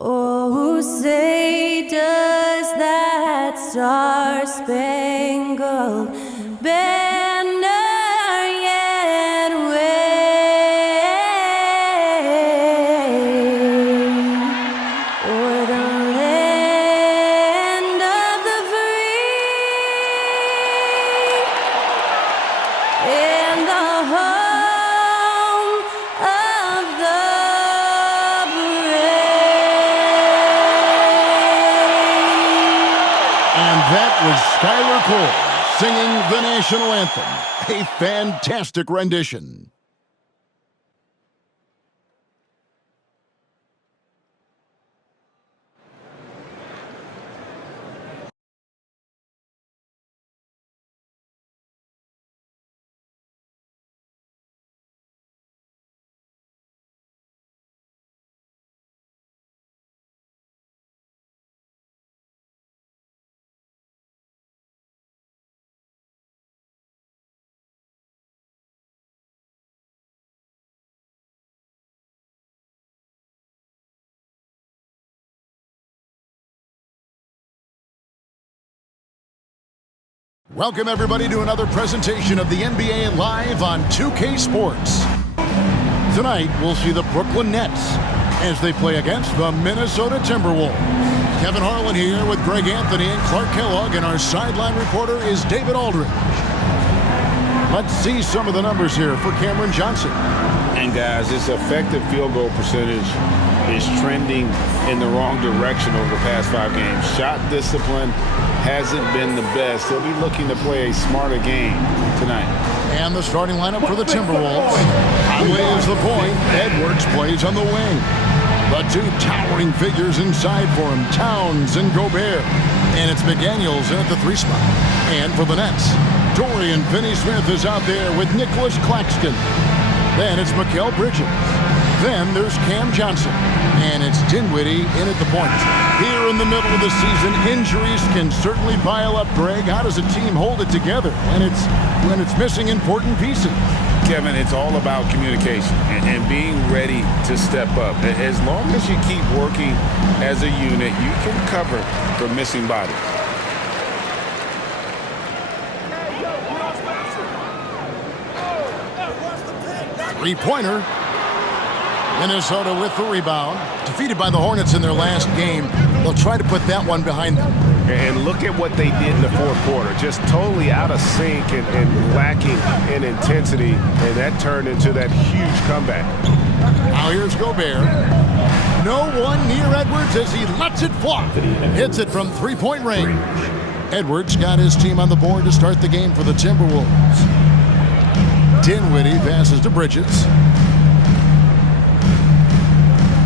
Oh, say does that star-spangled banner yet wave o'er the land of the free and the home of the That was Skylar Cole singing the national anthem. A fantastic rendition. Welcome, everybody, to another presentation of the NBA Live on 2K Sports. Tonight, we'll see the Brooklyn Nets as they play against the Minnesota Timberwolves. Kevin Harlan here with Greg Anthony and Clark Kellogg, and our sideline reporter is David Aldridge. Let's see some of the numbers here for Cameron Johnson. And guys, this effective field goal percentage is trending in the wrong direction over the past 5 games. Shot discipline hasn't been the best. They'll be looking to play a smarter game tonight. And the starting lineup for the Timberwolves. Conley is the point. Edwards plays on the wing. The two towering figures inside for him, Towns and Gobert. And it's McDaniels in at the 3 spot. And for the Nets, Dorian Finney-Smith is out there with Nicholas Claxton. Then it's Mikal Bridges. Then there's Cam Johnson. And it's Dinwiddie in at the point. Here in the middle of the season, injuries can certainly pile up, Greg. How does a team hold it together when it's missing important pieces? Kevin, it's all about communication and being ready to step up. As long as you keep working as a unit, you can cover for missing bodies. Three-pointer. Minnesota with the rebound. Defeated by the Hornets in their last game. They'll try to put that one behind them. And look at what they did in the fourth quarter. Just totally out of sync and lacking in intensity. And that turned into that huge comeback. Now here's Gobert. No one near Edwards as he lets it fly. Hits it from three-point range. Edwards got his team on the board to start the game for the Timberwolves. Dinwiddie passes to Bridges.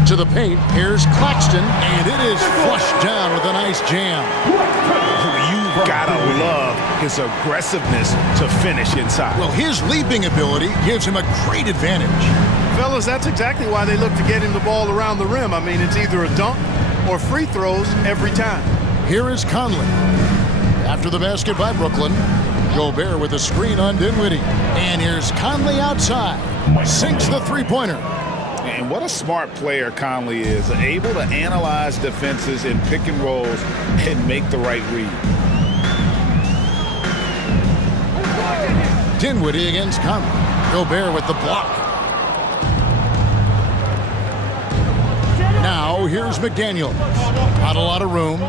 To the paint, here's Claxton, and it is flushed down with a nice jam. You gotta love his aggressiveness to finish inside. Well, his leaping ability gives him a great advantage. Fellas, that's exactly why they look to get him the ball around the rim. I mean, it's either a dunk or free throws every time. Here is Conley. After the basket by Brooklyn, Gobert with a screen on Dinwiddie. And here's Conley outside. Sinks the three-pointer. And what a smart player Conley is, able to analyze defenses in pick and rolls and make the right read. Dinwiddie against Conley. Gobert with the block. Now here's McDaniels. Not a lot of room.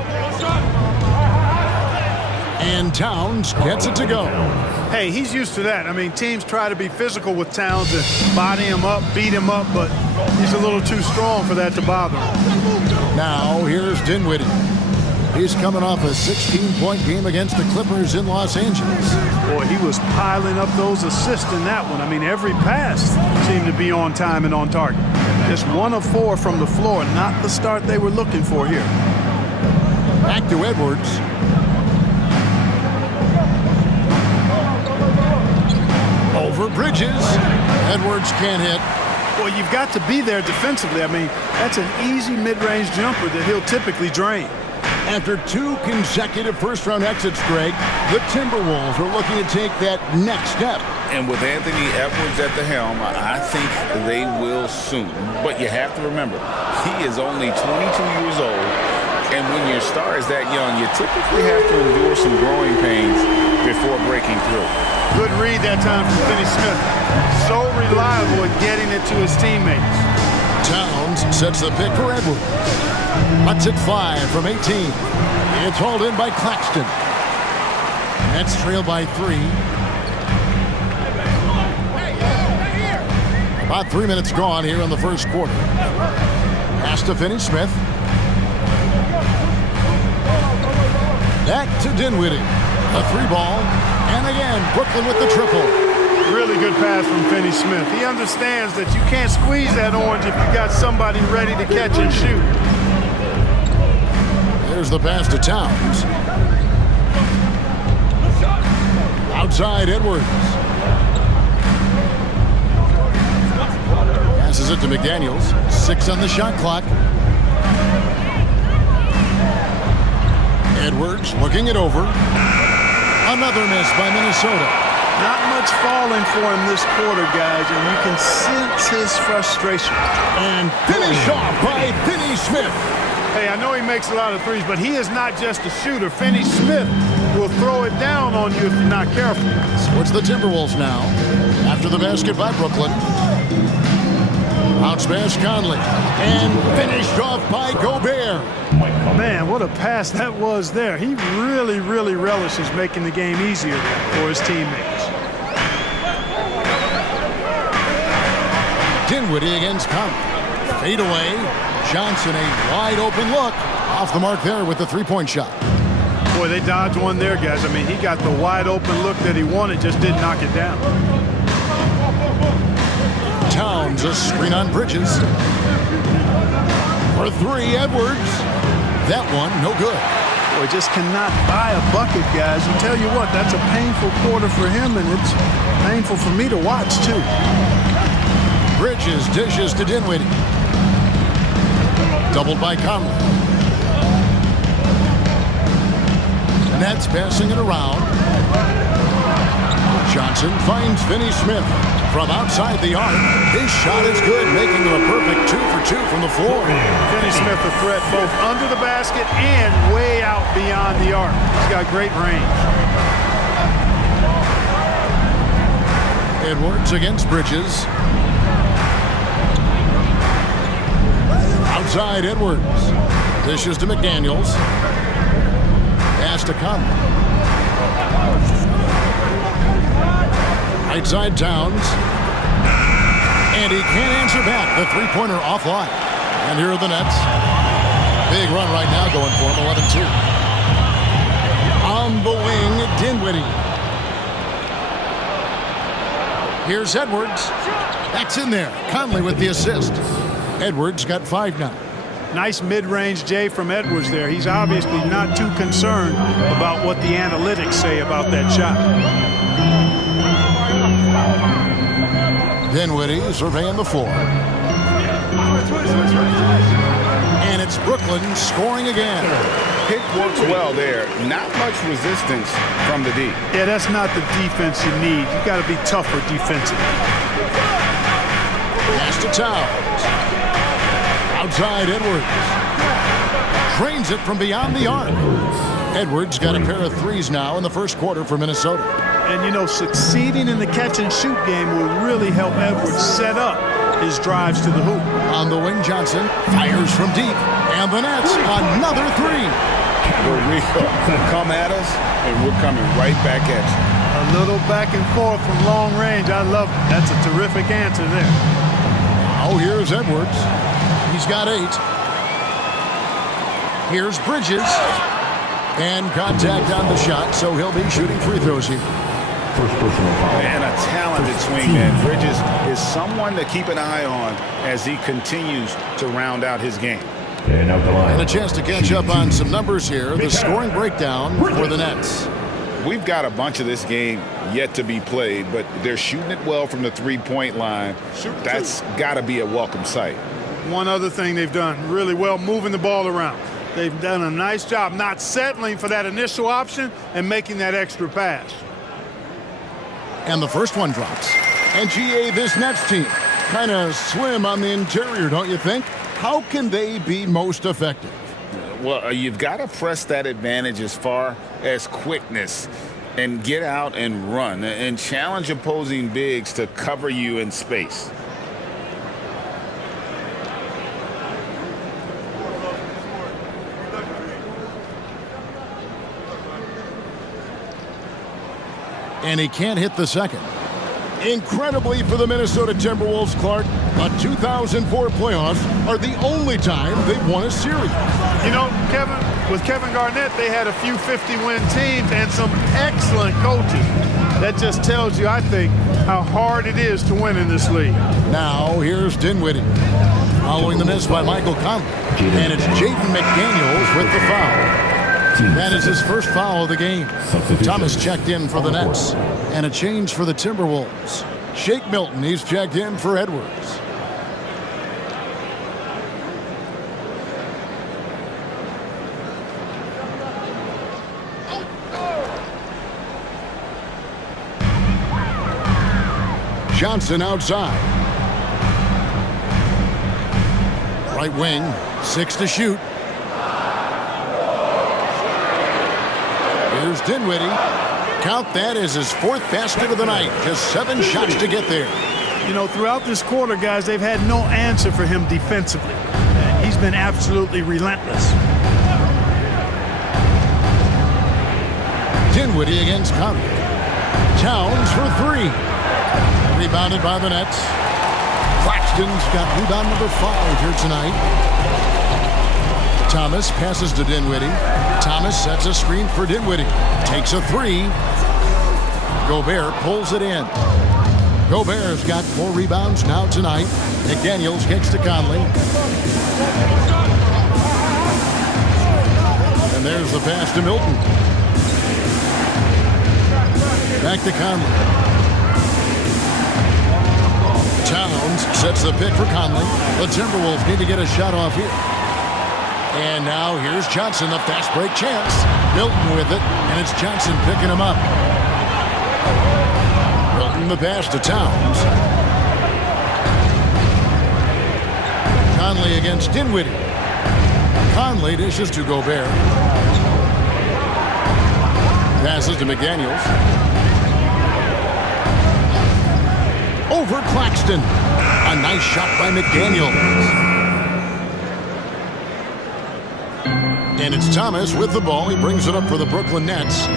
And Towns gets it to go. Hey, he's used to that. I mean, teams try to be physical with Towns and body him up, beat him up, but he's a little too strong for that to bother him. Now here's Dinwiddie. He's coming off a 16-point game against the Clippers in Los Angeles. Boy, he was piling up those assists in that one. I mean, every pass seemed to be on time and on target. Just 1 of 4 from the floor, not the start they were looking for here. Back to Edwards. Over Bridges. Edwards can't hit. Well, you've got to be there defensively. I mean, that's an easy mid-range jumper that he'll typically drain. After 2 consecutive first-round exits, Greg, the Timberwolves are looking to take that next step And with Anthony Edwards at the helm, I think they will soon. But you have to remember, he is only 22 years old. And when your star is that young, you typically have to endure some growing pains before breaking through. Good read that time from Finney Smith. So reliable at getting it to his teammates. Towns sets the pick for Edwards. Let's it fly from 18. It's hauled in by Claxton. Nets trail by 3. About 3 minutes gone here in the first quarter. Pass to Finney Smith. Back to Dinwiddie. A 3-ball. And again, Brooklyn with the triple. Really good pass from Finney Smith. He understands that you can't squeeze that orange if you got somebody ready to catch and shoot. There's the pass to Towns. Outside Edwards. Passes it to McDaniels. 6 on the shot clock. Edwards looking it over. Another miss by Minnesota. Not much falling for him this quarter, guys, and you can sense his frustration. And finish off by Finney Smith. Hey, I know he makes a lot of threes, but he is not just a shooter. Finney Smith will throw it down on you if you're not careful. So it's the Timberwolves now. After the basket by Brooklyn. Bounce pass Conley. And finished off by Gobert. Man, what a pass that was there. He really, really relishes making the game easier for his teammates. Dinwiddie against Conley. Fade away. Johnson, a wide open look. Off the mark there with the 3-point shot. Boy, they dodged one there, guys. I mean, he got the wide open look that he wanted, just didn't knock it down. Towns, a screen on Bridges. For 3, Edwards. That one, no good. Boy, just cannot buy a bucket, guys. And tell you what, that's a painful quarter for him, and it's painful for me to watch, too. Bridges dishes to Dinwiddie. Doubled by Conley. Nets passing it around. Johnson finds Finney Smith from outside the arc. His shot is good, making him a perfect 2 for 2 from the floor. Finney Smith a threat both under the basket and way out beyond the arc. He's got great range. Edwards against Bridges. Outside Edwards. Dishes to McDaniels. Pass to Conley. Right side Towns. And he can't answer back. The 3-pointer offline. And here are the Nets. Big run right now going for him, 11-2. On the wing, Dinwiddie. Here's Edwards. That's in there. Conley with the assist. Edwards got 5 now. Nice mid-range J from Edwards there. He's obviously not too concerned about what the analytics say about that shot. Dinwiddie surveying the floor. And it's Brooklyn scoring again. Pick works well there. Not much resistance from the D. Yeah, that's not the defense you need. You got to be tougher defensively. Pass to Towns. Outside Edwards. Drains it from beyond the arc. Edwards got a pair of threes now in the first quarter for Minnesota. And, you know, succeeding in the catch-and-shoot game will really help Edwards set up his drives to the hoop. On the wing, Johnson fires from deep. And the Nets, another 3. We're real. Come at us, and we're coming right back at you. A little back and forth from long range. I love it. That's a terrific answer there. Oh, here's Edwards. He's got 8. Here's Bridges. And contact on the shot, so he'll be shooting free throws here. And a talented swingman. Bridges is someone to keep an eye on as he continues to round out his game. And a chance to catch up on some numbers here. The scoring breakdown for the Nets. We've got a bunch of this game yet to be played, but they're shooting it well from the 3-point line. That's got to be a welcome sight. One other thing they've done really well, moving the ball around. They've done a nice job not settling for that initial option and making that extra pass. And the first one drops. And GA, this Nets team, kind of slim on the interior, don't you think? How can they be most effective? Well, you've got to press that advantage as far as quickness and get out and run and challenge opposing bigs to cover you in space. And he can't hit the second. Incredibly for the Minnesota Timberwolves, Clark, the 2004 playoffs are the only time they've won a series. You know, Kevin, with Kevin Garnett, they had a few 50-win teams and some excellent coaches. That just tells you, I think, how hard it is to win in this league. Now, here's Dinwiddie. Following the miss by Michael Conley. And it's Jaden McDaniels with the foul. That is his first foul of the game. Thomas checked in for the Nets. And a change for the Timberwolves. Shake Milton, he's checked in for Edwards. Johnson outside. Right wing, 6 to shoot. Here's Dinwiddie. Count that as his 4th basket of the night. Just 7 shots to get there. You know, throughout this quarter, guys, they've had no answer for him defensively. And he's been absolutely relentless. Dinwiddie against Conley. Towns for 3. Rebounded by the Nets. Claxton's got rebound number 5 here tonight. Thomas passes to Dinwiddie. Thomas sets a screen for Dinwiddie. Takes a 3. Gobert pulls it in. Gobert's got 4 rebounds now tonight. McDaniels kicks to Conley. And there's the pass to Milton. Back to Conley. Towns sets the pick for Conley. The Timberwolves need to get a shot off here. And now here's Johnson, the fast break chance. Milton with it, and it's Johnson picking him up. Milton the pass to Towns. Conley against Dinwiddie. Conley dishes to Gobert. Passes to McDaniels. Over Claxton. A nice shot by McDaniels. And it's Thomas with the ball. He brings it up for the Brooklyn Nets.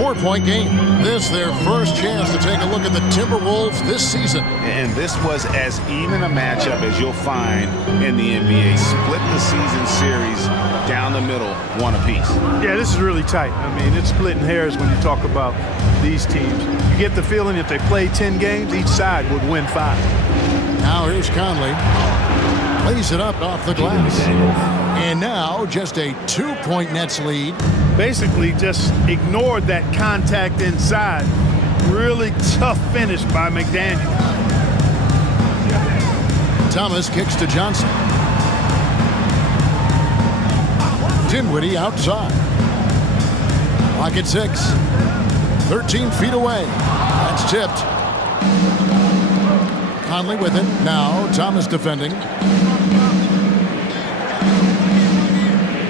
4-point game. This their first chance to take a look at the Timberwolves this season. And this was as even a matchup as you'll find in the NBA. Split the season series down the middle, 1 apiece. Yeah, this is really tight. I mean, it's splitting hairs when you talk about these teams. You get the feeling if they play 10 games, each side would win 5. Now here's Conley. Lays it up off the glass. And now just a 2-point Nets lead. Basically just ignored that contact inside. Really tough finish by McDaniel. Thomas kicks to Johnson. Dinwiddie outside. Clock at 6. 13 feet away. That's tipped. Conley with it. Now Thomas defending.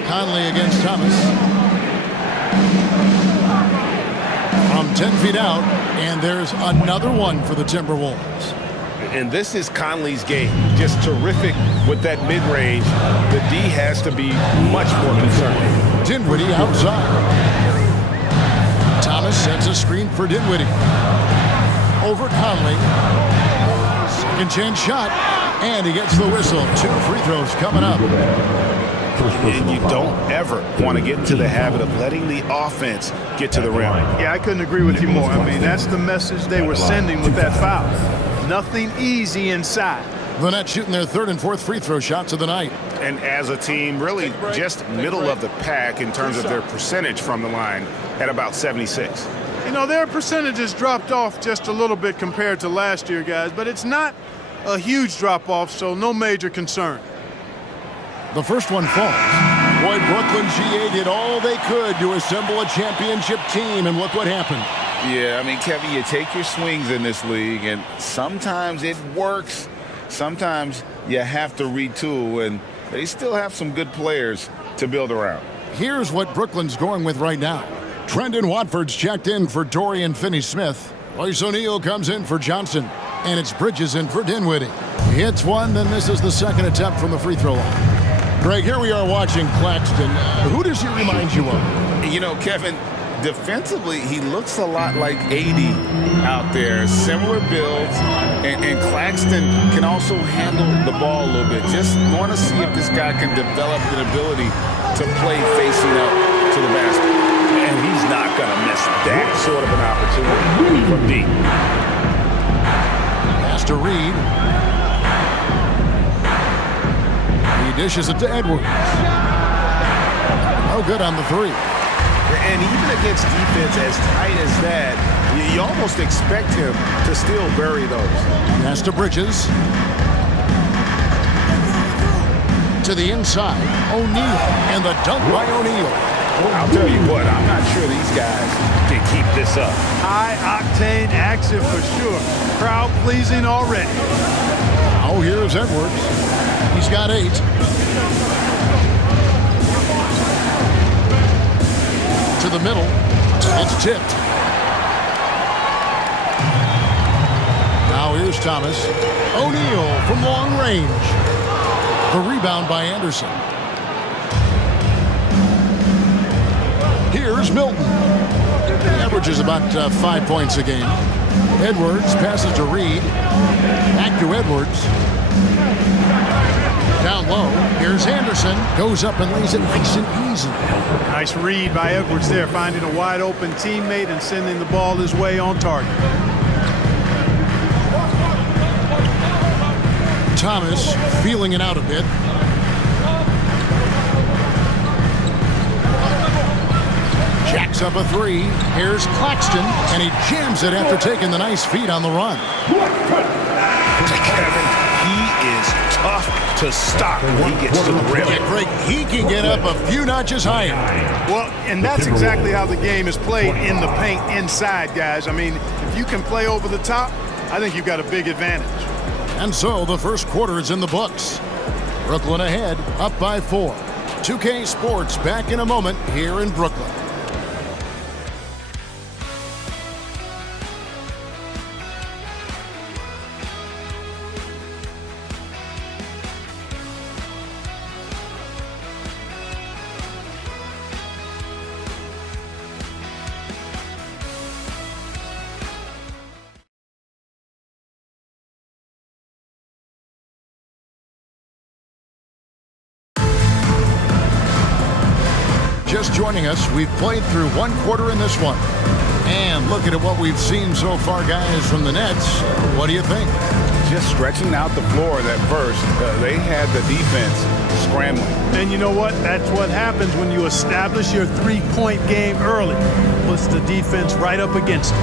Conley against Thomas. From 10 feet out, and there's another one for the Timberwolves. And this is Conley's game. Just terrific with that mid-range. The D has to be much more concerned. Dinwiddie outside. Thomas sets a screen for Dinwiddie. Over Conley. Second chance shot, and he gets the whistle. 2 free throws coming up. And you don't ever want to get into the habit of letting the offense get to the rim. Yeah, I couldn't agree with you more. I mean, that's the message they were sending with that foul. Nothing easy inside. The Nets shooting their 3rd and 4th free throw shots of the night. And as a team, really just middle of the pack in terms of their percentage from the line at about 76. You know, their percentages dropped off just a little bit compared to last year, guys, but it's not a huge drop-off, so no major concern. The first one falls. Boy, Brooklyn GA did all they could to assemble a championship team, and look what happened. Yeah, I mean, Kevin, you take your swings in this league, and sometimes it works. Sometimes you have to retool, and they still have some good players to build around. Here's what Brooklyn's going with right now. Trendon Watford's checked in for Dorian Finney-Smith. Royce O'Neal comes in for Johnson. And it's Bridges in for Dinwiddie. He hits one, then misses the second attempt from the free throw line. Greg, here we are watching Claxton. Who does he remind you of? You know, Kevin, defensively, he looks a lot like 80 out there. Similar builds, and Claxton can also handle the ball a little bit. Just want to see if this guy can develop an ability to play facing up to the basket. And he's not going to miss that sort of an opportunity from deep. Pass to Reed. He dishes it to Edwards. No good on the three. And even against defense as tight as that, you almost expect him to still bury those. Pass to Bridges. To the inside, O'Neal. And the dunk by O'Neal. I'll tell you what, I'm not sure these guys can keep this up. High-octane action for sure. Crowd-pleasing already. Oh, here's Edwards. He's got 8. To the middle. It's tipped. Now here's Thomas. O'Neal from long range. The rebound by Anderson. Here's Milton. He averages about 5 points a game. Edwards passes to Reed. Back to Edwards. Down low. Here's Anderson. Goes up and lays it nice and easy. Nice read by Edwards there, finding a wide open teammate and sending the ball his way on target. Thomas feeling it out a bit. Jacks up a 3. Here's Claxton, and he jams it after taking the nice feed on the run. Kevin, he is tough to stop when he gets to the rim. Yeah, Greg, he can get up a few notches higher. Well, and that's exactly how the game is played in the paint inside, guys. I mean, if you can play over the top, I think you've got a big advantage. And so the first quarter is in the books. Brooklyn ahead, up by 4. 2K Sports back in a moment here in Brooklyn. Just joining us, we've played through one quarter in this one. And looking at what we've seen so far, guys, from the Nets, what do you think? Just stretching out the floor at first. They had the defense scrambling. And you know what? That's what happens when you establish your three-point game early. Puts the defense right up against it.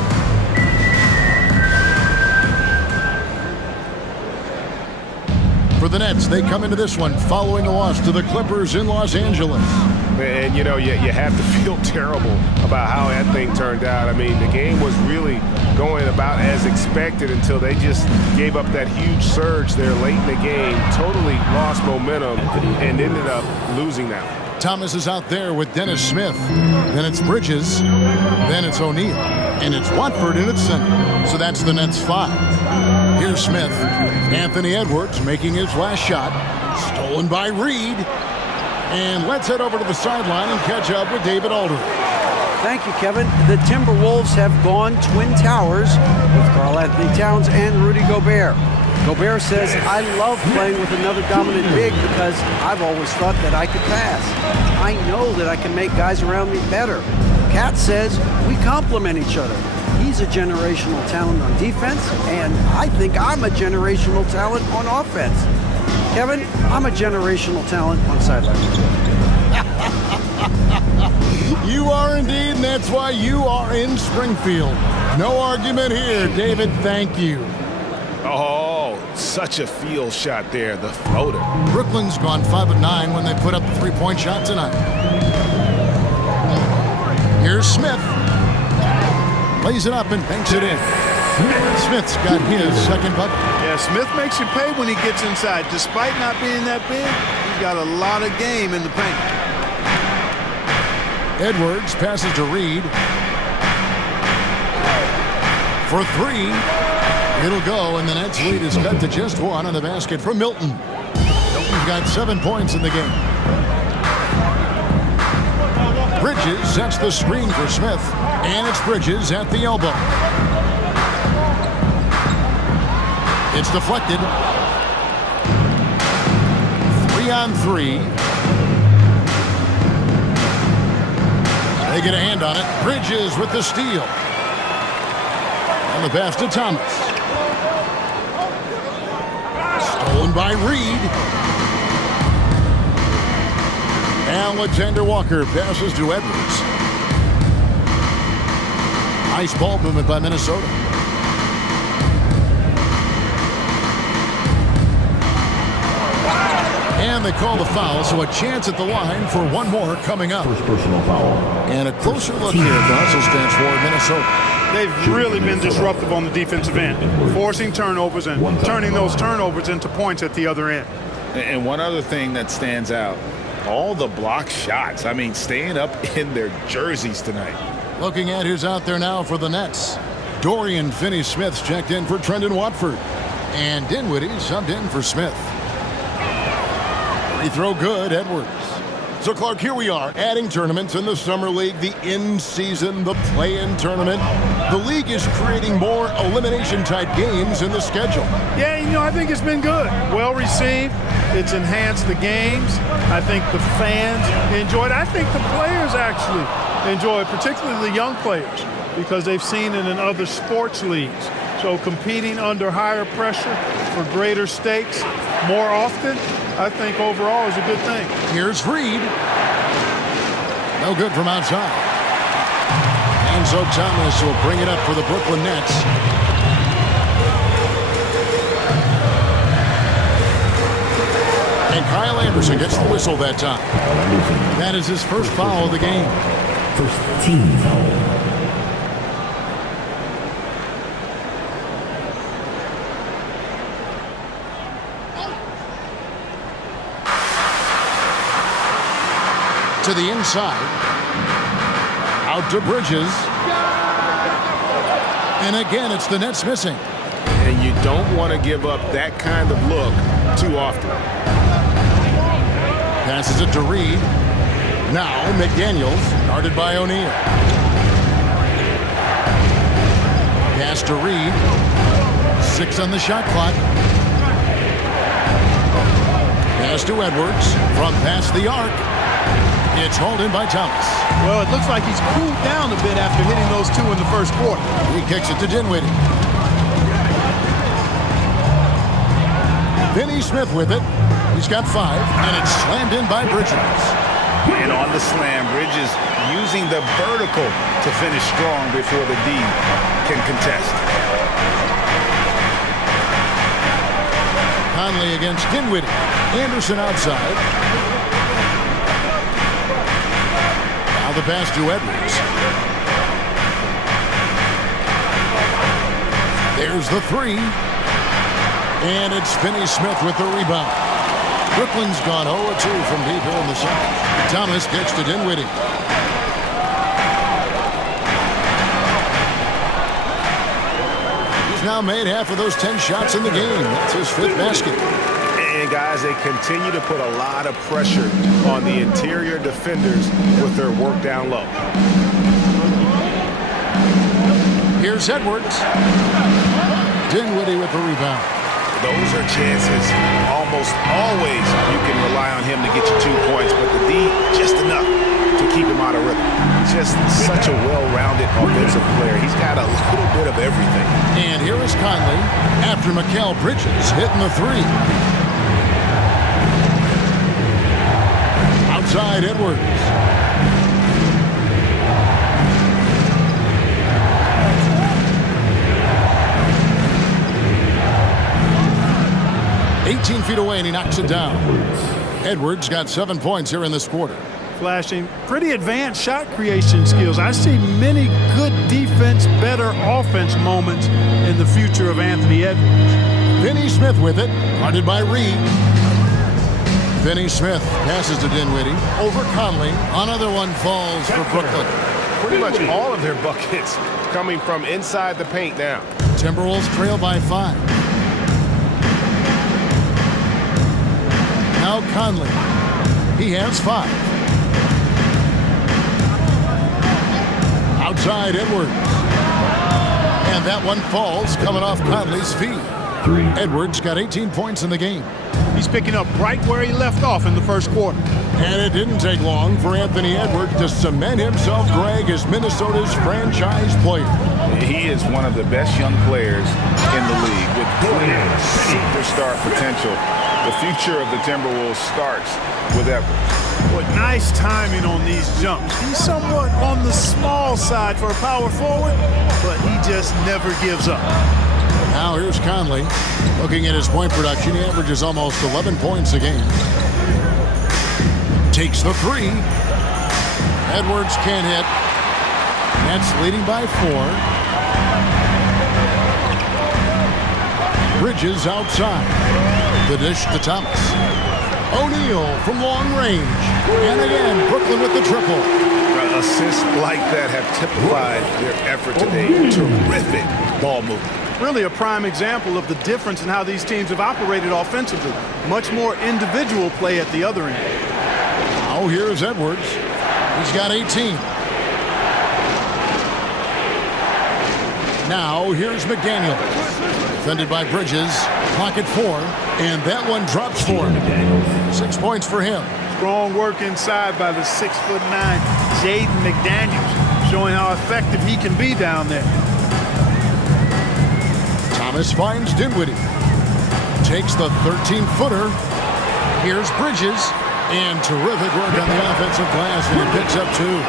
For the Nets, they come into this one following a loss to the Clippers in Los Angeles. And, you know, you have to feel terrible about how that thing turned out. I mean, the game was really going about as expected until they just gave up that huge surge there late in the game, totally lost momentum, and ended up losing that one. Thomas is out there with Dennis Smith. Then it's Bridges. Then it's O'Neal. And it's Watford in its center. So that's the Nets 5. Here's Smith. Anthony Edwards making his last shot. Stolen by Reed. And let's head over to the sideline and catch up with David Aldridge. Thank you, Kevin. The Timberwolves have gone Twin Towers with Karl Anthony Towns and Rudy Gobert. Gobert says, I love playing with another dominant big because I've always thought that I could pass. I know that I can make guys around me better. Cat says, we complement each other. He's a generational talent on defense, and I think I'm a generational talent on offense. Kevin, I'm a generational talent on sideline. You are indeed, and that's why you are in Springfield. No argument here, David. Thank you. Oh, such a field shot there, the floater. Brooklyn's gone 5 of 9 when they put up the three-point shot tonight. Here's Smith. Lays it up and banks it in. Smith's got his second bucket. Yeah, Smith makes you pay when he gets inside. Despite not being that big, he's got a lot of game in the paint. Edwards passes to Reed. For three. It'll go, and the Nets lead is cut to just one on the basket from Milton. Milton's got 7 points in the game. Bridges sets the screen for Smith, and it's Bridges at the elbow. It's deflected. 3-on-3. They get a hand on it. Bridges with the steal. And the pass to Thomas. Stolen by Reed. Alexander Walker passes to Edwards. Nice ball movement by Minnesota. And they call the foul, so a chance at the line for one more coming up. First personal foul. And a closer look here at the hustle stance for Minnesota. They've really been disruptive on the defensive end, forcing turnovers and turning those turnovers into points at the other end. And one other thing that stands out, all the block shots. I mean, staying up in their jerseys tonight. Looking at who's out there now for the Nets. Dorian Finney-Smith's checked in for Trendon Watford. And Dinwiddie subbed in for Smith. Free throw good, Edwards. So, Clark, here we are, adding tournaments in the Summer League, the in-season, the play-in tournament. The league is creating more elimination-type games in the schedule. Yeah, I think it's been good. Well received. It's enhanced the games. I think the fans enjoy it. I think the players actually enjoy it, particularly the young players, because they've seen it in other sports leagues. So competing under higher pressure for greater stakes more often, I think overall is a good thing. Here's Reed. No good from outside. And so Thomas will bring it up for the Brooklyn Nets. And Kyle Anderson gets the whistle that time. That is his first foul of the game. First team foul. To the inside. Out to Bridges. And again, it's the Nets missing. And you don't want to give up that kind of look too often. Passes it to Reed. Now McDaniels, guarded by O'Neal. Pass to Reed. 6 on the shot clock. Pass to Edwards from past the arc. It's hauled in by Thomas. Well, it looks like he's cooled down a bit after hitting those two in the first quarter. He kicks it to Dinwiddie. Finney-Smith with it. He's got 5, and it's slammed in by Bridges. And on the slam, Bridges using the vertical to finish strong before the D can contest. Conley against Dinwiddie. Anderson outside. Now the pass to Edwards. There's the 3. And it's Finney-Smith with the rebound. Brooklyn's gone 0-2 from deep here in the second. Thomas gets to Dinwiddie. He's now made half of those 10 shots in the game. That's his 5th basket. And guys, they continue to put a lot of pressure on the interior defenders with their work down low. Here's Edwards. Dinwiddie with the rebound. Those are chances. Almost always you can rely on him to get you 2 points, but the D, just enough to keep him out of rhythm. Just such a well-rounded offensive player. He's got a little bit of everything. And here is Conley after Mikal Bridges hitting the 3. Outside Edwards. $18 feet away, and he knocks it down. Edwards got 7 points here in this quarter. flashing pretty advanced shot creation skills. I see many good defense, better offense moments in the future of Anthony Edwards. Finney Smith with it, guarded by Reed. Finney Smith passes to Dinwiddie over Conley. Another one falls for Brooklyn. Pretty much all of their buckets coming from inside the paint now. Timberwolves trail by 5. Now Conley. He has 5. Outside Edwards. And that one falls coming off Conley's feet. Edwards got 18 points in the game. He's picking up right where he left off in the first quarter. And it didn't take long for Anthony Edwards to cement himself, Greg, as Minnesota's franchise player. He is one of the best young players in the league with clear superstar potential. The future of the Timberwolves starts with Edwards. What nice timing on these jumps. He's somewhat on the small side for a power forward, but he just never gives up. Now here's Conley. Looking at his point production, he averages almost 11 points a game. Takes the 3. Edwards can't hit. Nets leading by 4. Bridges outside. The dish to Thomas. O'Neal from long range. And again, Brooklyn with the triple. Assists like that have typified their effort today. Terrific ball movement. Really a prime example of the difference in how these teams have operated offensively. Much more individual play at the other end. Oh, here's Edwards. He's got 18. Now here's McDaniel. Defended by Bridges. Clock at 4. And that one drops for him. 6 points for him. Strong work inside by the 6'9" Jaden McDaniels, showing how effective he can be down there. Thomas finds Dinwiddie. Takes the 13-footer. Here's Bridges. And terrific work on the offensive glass, and he picks up 2.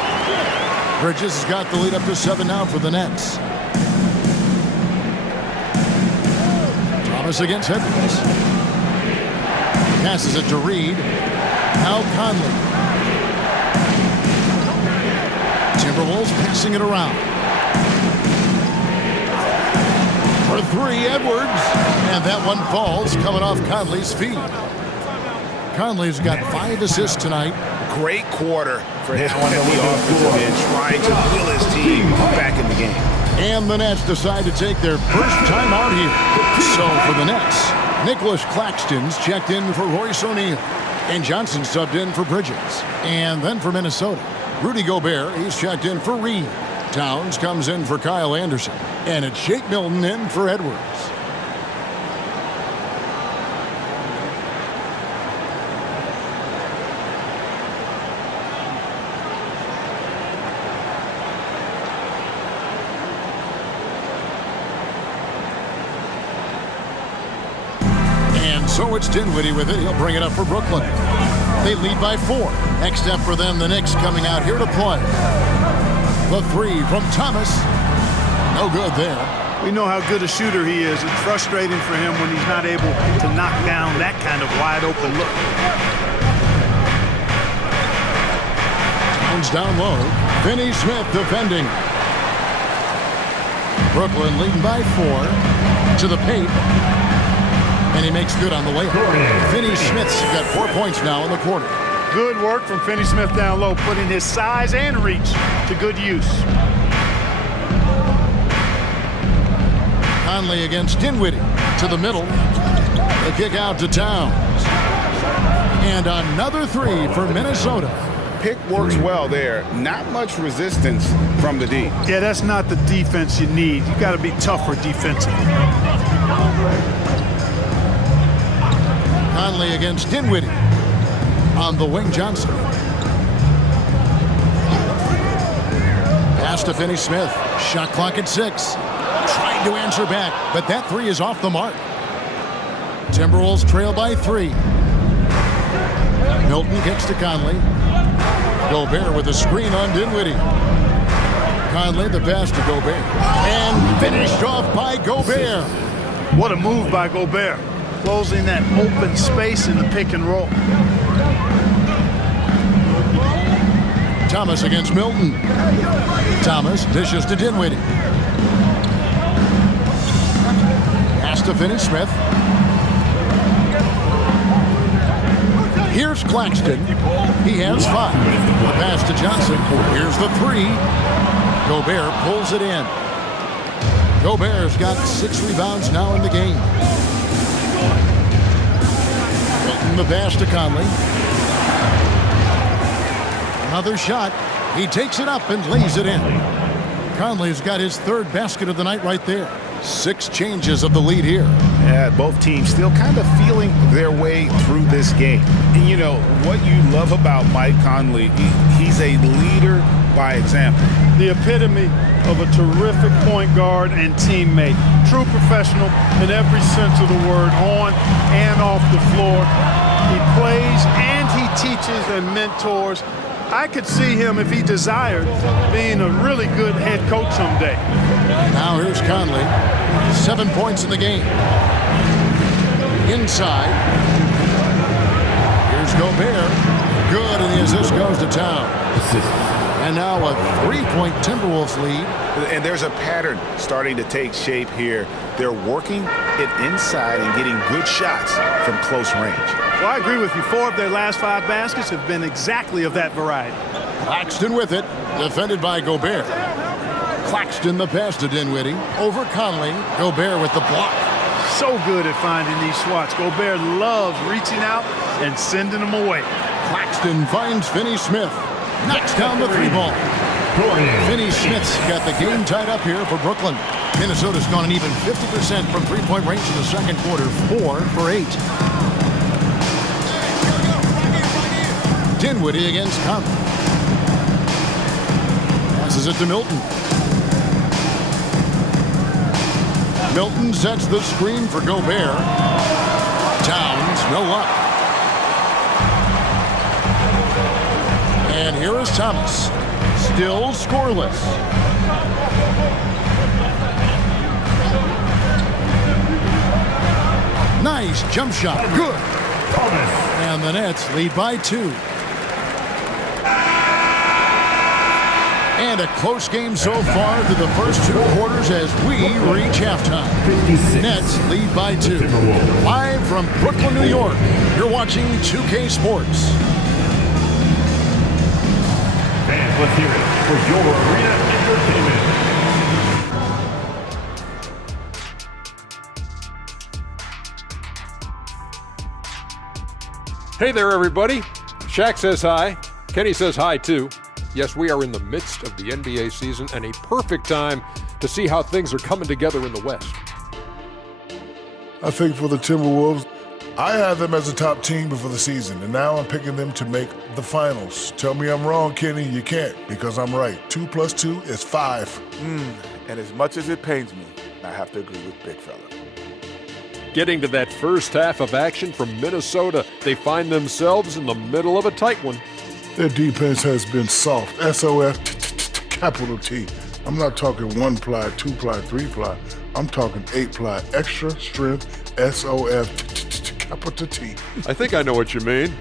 Bridges has got the lead up to 7 now for the Nets. Thomas against Edwards. Passes it to Reed. Now Conley. Timberwolves passing it around. For 3, Edwards. And that one falls, coming off Conley's feet. Conley's got 5 assists tonight. Great quarter for him on the offensive end, trying to will his team back in the game. And the Nets decide to take their first time out here. So for the Nets, Nicholas Claxton's checked in for Royce O'Neal. And Johnson subbed in for Bridges. And then for Minnesota, Rudy Gobert, he's checked in for Reed. Towns comes in for Kyle Anderson. And it's Shake Milton in for Edwards. So it's Dinwiddie with it. He'll bring it up for Brooklyn. They lead by 4. Next up for them, the Knicks coming out here to play. The 3 from Thomas. No good there. We know how good a shooter he is. It's frustrating for him when he's not able to knock down that kind of wide open look. Towns down low. Finney Smith defending. Brooklyn leading by 4 to the paint. And he makes good on the layup. Finney Smith's got 4 points now in the quarter. Good work from Finney Smith down low, putting his size and reach to good use. Conley against Dinwiddie to the middle. The kick out to Towns. And another 3 for Minnesota. Pick works well there. Not much resistance from the D. Yeah, that's not the defense you need. You got to be tougher defensively. Conley against Dinwiddie. On the wing, Johnson. Pass to Finney Smith. Shot clock at 6. Trying to answer back, but that 3 is off the mark. Timberwolves trail by 3. Milton kicks to Conley. Gobert with a screen on Dinwiddie. Conley the pass to Gobert. And finished off by Gobert. What a move by Gobert. Closing that open space in the pick and roll. Thomas against Milton. Thomas dishes to Dinwiddie. Has to finish Smith. Here's Claxton. He has 5. The pass to Johnson. Here's the 3. Gobert pulls it in. Gobert's got 6 rebounds now in the game. Milton the pass to Conley. Another shot. He takes it up and lays it in. Conley's got his 3rd basket of the night right there. 6 changes of the lead here. Yeah, both teams still kind of feeling their way through this game. And you know, what you love about Mike Conley, he's a leader by example. The epitome of a terrific point guard and teammate. True professional in every sense of the word, on and off the floor. He plays and he teaches and mentors. I could see him, if he desired, being a really good head coach someday. Now here's Conley. 7 points in the game. Inside. Here's Gobert. Good, and the assist goes to Town. And now a 3-point Timberwolves lead. And there's a pattern starting to take shape here. They're working it inside and getting good shots from close range. Well, I agree with you. 4 of their last 5 baskets have been exactly of that variety. Claxton with it. Defended by Gobert. Claxton the pass to Dinwiddie. Over Conley. Gobert with the block. So good at finding these swats. Gobert loves reaching out and sending them away. Claxton finds Finney-Smith. Knocks down the 3-ball. Finney-Smith's got the game tied up here for Brooklyn. Minnesota's gone an even 50% from 3-point range in the second quarter. 4 for 8. Dinwiddie against Conley. Passes it to Milton. Milton sets the screen for Gobert. Towns, no luck. And here is Thomas. Still scoreless. Nice jump shot. Good. And the Nets lead by 2. And a close game so far through the first 2 quarters as we reach halftime. Nets lead by 2. Live from Brooklyn, New York, you're watching 2K Sports. Fans, let's hear it for your arena entertainment. Hey there, everybody. Shaq says hi. Kenny says hi, too. Yes, we are in the midst of the NBA season and a perfect time to see how things are coming together in the West. I think for the Timberwolves, I had them as a top team before the season, and now I'm picking them to make the finals. Tell me I'm wrong, Kenny. You can't, because I'm right. 2 + 2 is 5. And as much as it pains me, I have to agree with Big Fella. Getting to that first half of action from Minnesota, they find themselves in the middle of a tight one. Their defense has been soft. SOF, capital T. I'm not talking 1-ply, 2-ply, 3-ply. I'm talking 8-ply, extra strength, SOF, capital T. I think I know what you mean,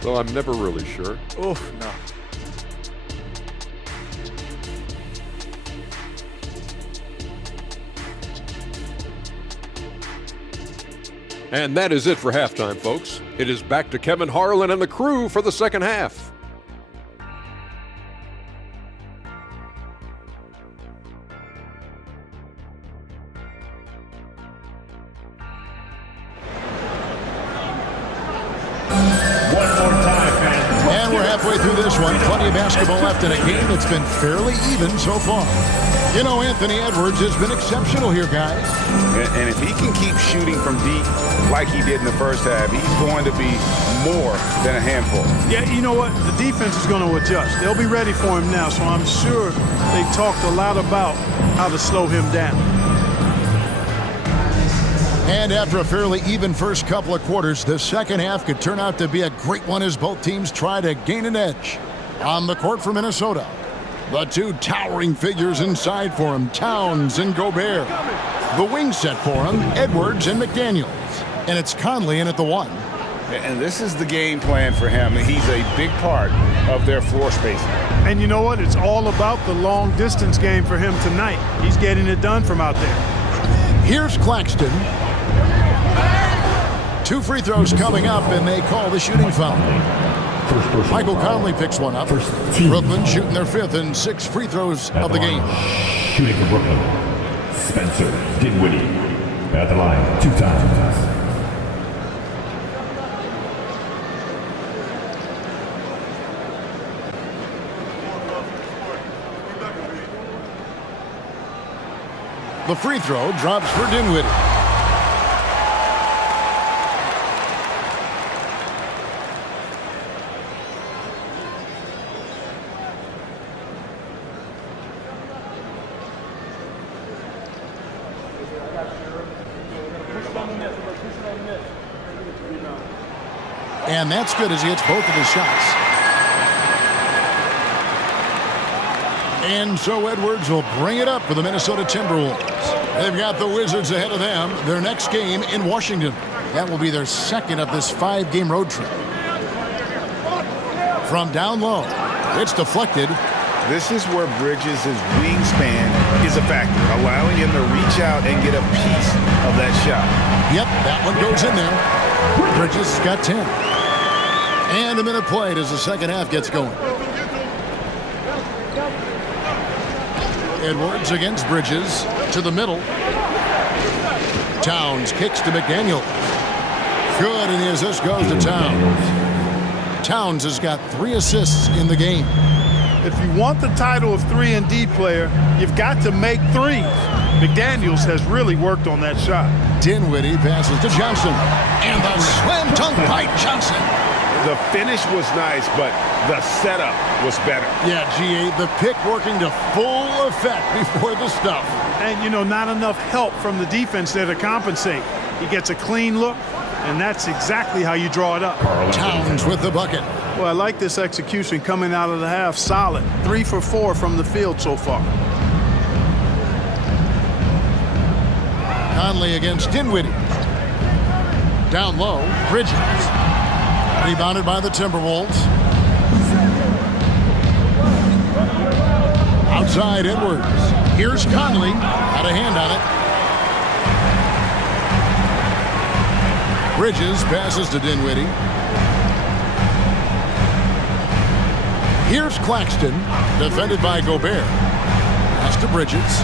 though I'm never really sure. Oof, no. And that is it for halftime, folks. It is back to Kevin Harlan and the crew for the second half. And we're halfway through this one. Plenty of basketball left in a game that's been fairly even so far. You know, Anthony Edwards has been exceptional here, guys. And if he can keep shooting from deep like he did in the first half, he's going to be more than a handful. Yeah, you know what? The defense is going to adjust. They'll be ready for him now, so I'm sure they talked a lot about how to slow him down. And after a fairly even first couple of quarters, the second half could turn out to be a great one as both teams try to gain an edge. On the court for Minnesota, the 2 towering figures inside for him, Towns and Gobert. The wing set for him, Edwards and McDaniels. And it's Conley in at the 1. And this is the game plan for him. He's a big part of their floor spacing. And you know what? It's all about the long distance game for him tonight. He's getting it done from out there. Here's Claxton. 2 free throws coming up, and they call the shooting foul. Michael Conley picks one up. Brooklyn shooting their 5th and 6 free throws of the game. Shooting for Brooklyn, Spencer Dinwiddie at the line 2 times. The free throw drops for Dinwiddie. And that's good as he hits both of his shots. And so Edwards will bring it up for the Minnesota Timberwolves. They've got the Wizards ahead of them. Their next game in Washington. That will be their 2nd of this 5-game road trip. From down low, it's deflected. This is where Bridges' wingspan is a factor, allowing him to reach out and get a piece of that shot. Yep, that one goes in there. Bridges got 10. And a minute played as the second half gets going. Edwards against Bridges to the middle. Towns kicks to McDaniel. Good, and the assist goes to Towns. Towns has got 3 assists in the game. If you want the title of 3-and-D player, you've got to make threes. McDaniels has really worked on that shot. Dinwiddie passes to Johnson. And the slam dunk by Johnson. The finish was nice, but the setup was better. Yeah, GA, the pick working to full effect before the stuff. And, you know, not enough help from the defense there to compensate. He gets a clean look, and that's exactly how you draw it up. Towns with the bucket. Well, I like this execution coming out of the half. Solid. 3 for 4 from the field so far. Conley against Dinwiddie. Down low, Bridges. Rebounded by the Timberwolves. Outside Edwards. Here's Conley. Had a hand on it. Bridges passes to Dinwiddie. Here's Claxton. Defended by Gobert. Pass to Bridges.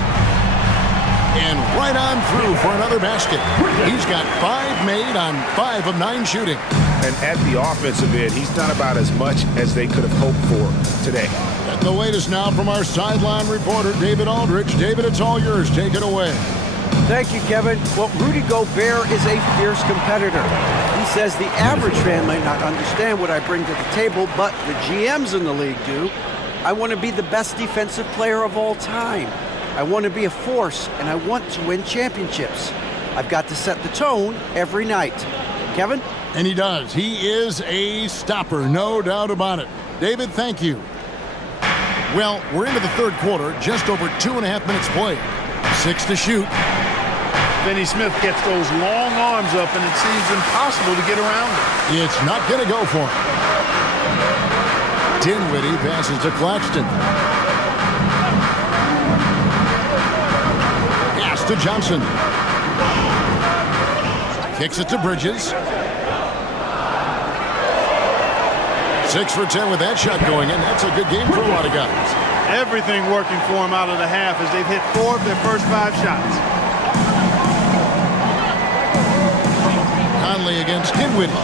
And right on through for another basket. He's got 5 made on 5 of 9 shooting. And at the offensive end, he's done about as much as they could have hoped for today. And the latest now from our sideline reporter, David Aldridge. David, it's all yours. Take it away. Thank you, Kevin. Well, Rudy Gobert is a fierce competitor. He says the average fan might not understand what I bring to the table, but the GMs in the league do. I want to be the best defensive player of all time. I want to be a force, and I want to win championships. I've got to set the tone every night. Kevin? And he does. He is a stopper, no doubt about it. David, thank you. Well, we're into the third quarter, just over 2.5 minutes played. 6 to shoot. Finney Smith gets those long arms up, and it seems impossible to get around it. It's not going to go for him. Dinwiddie passes to Claxton. Pass to Johnson. Kicks it to Bridges. 6 for 10 with that shot going in. That's a good game for a lot of guys. Everything working for him out of the half as they've hit 4 of their first 5 shots. Conley against Dinwiddie.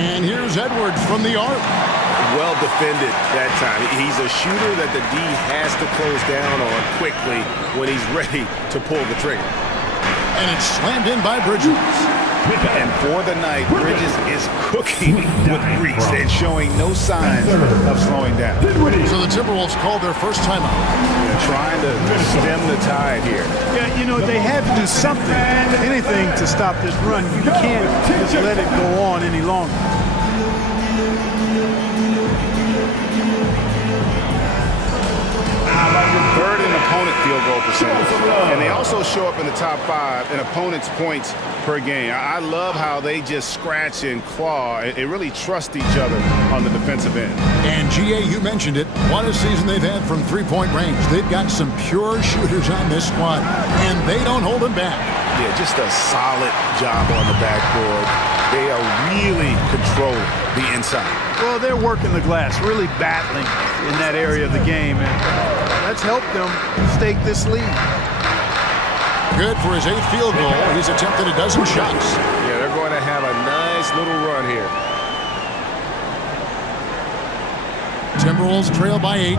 And here's Edwards from the arc. Well defended that time. He's a shooter that the D has to close down on quickly when he's ready to pull the trigger. And it's slammed in by Bridges. And for the night, Bridges is cooking with grease and showing no signs of slowing down. So the Timberwolves called their first timeout. They're trying to stem the tide here. Yeah, you know, they had to do something, anything to stop this run. You can't just let it go on any longer. Third in opponent field goal percentage. And they also show up in the top 5 in opponents' points per game. I love how they just scratch and claw and really trust each other on the defensive end. And GA, you mentioned it. What a season they've had from three-point range. They've got some pure shooters on this squad, and they don't hold them back. Yeah, just a solid job on the backboard. They are really controlling the inside. Well, they're working the glass, really battling in that area of the game, and that's helped them stake this lead. Good for his 8th field goal. He's attempted a dozen shots. Yeah, they're going to have a nice little run here. Timberwolves trail by 8.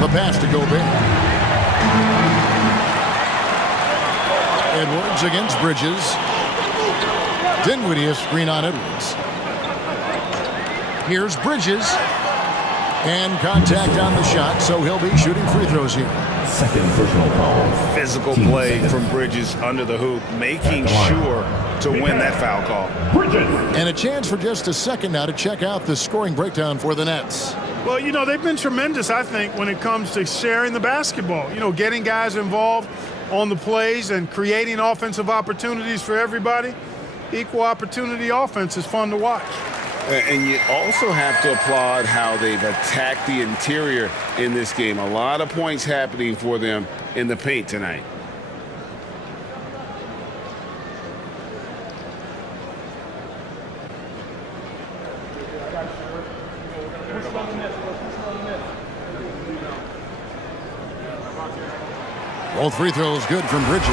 The pass to Gobert. Edwards against Bridges. Dinwiddie a screen on Edwards. Here's Bridges. And contact on the shot, so he'll be shooting free throws here. Second personal foul. Physical play from Bridges under the hoop, making sure to win that foul call. Bridges. And a chance for just a second now to check out the scoring breakdown for the Nets. Well, you know, they've been tremendous, I think, when it comes to sharing the basketball. You know, getting guys involved on the plays and creating offensive opportunities for everybody. Equal opportunity offense is fun to watch. And you also have to applaud how they've attacked the interior in this game. A lot of points happening for them in the paint tonight. Both free throws good from Bridges.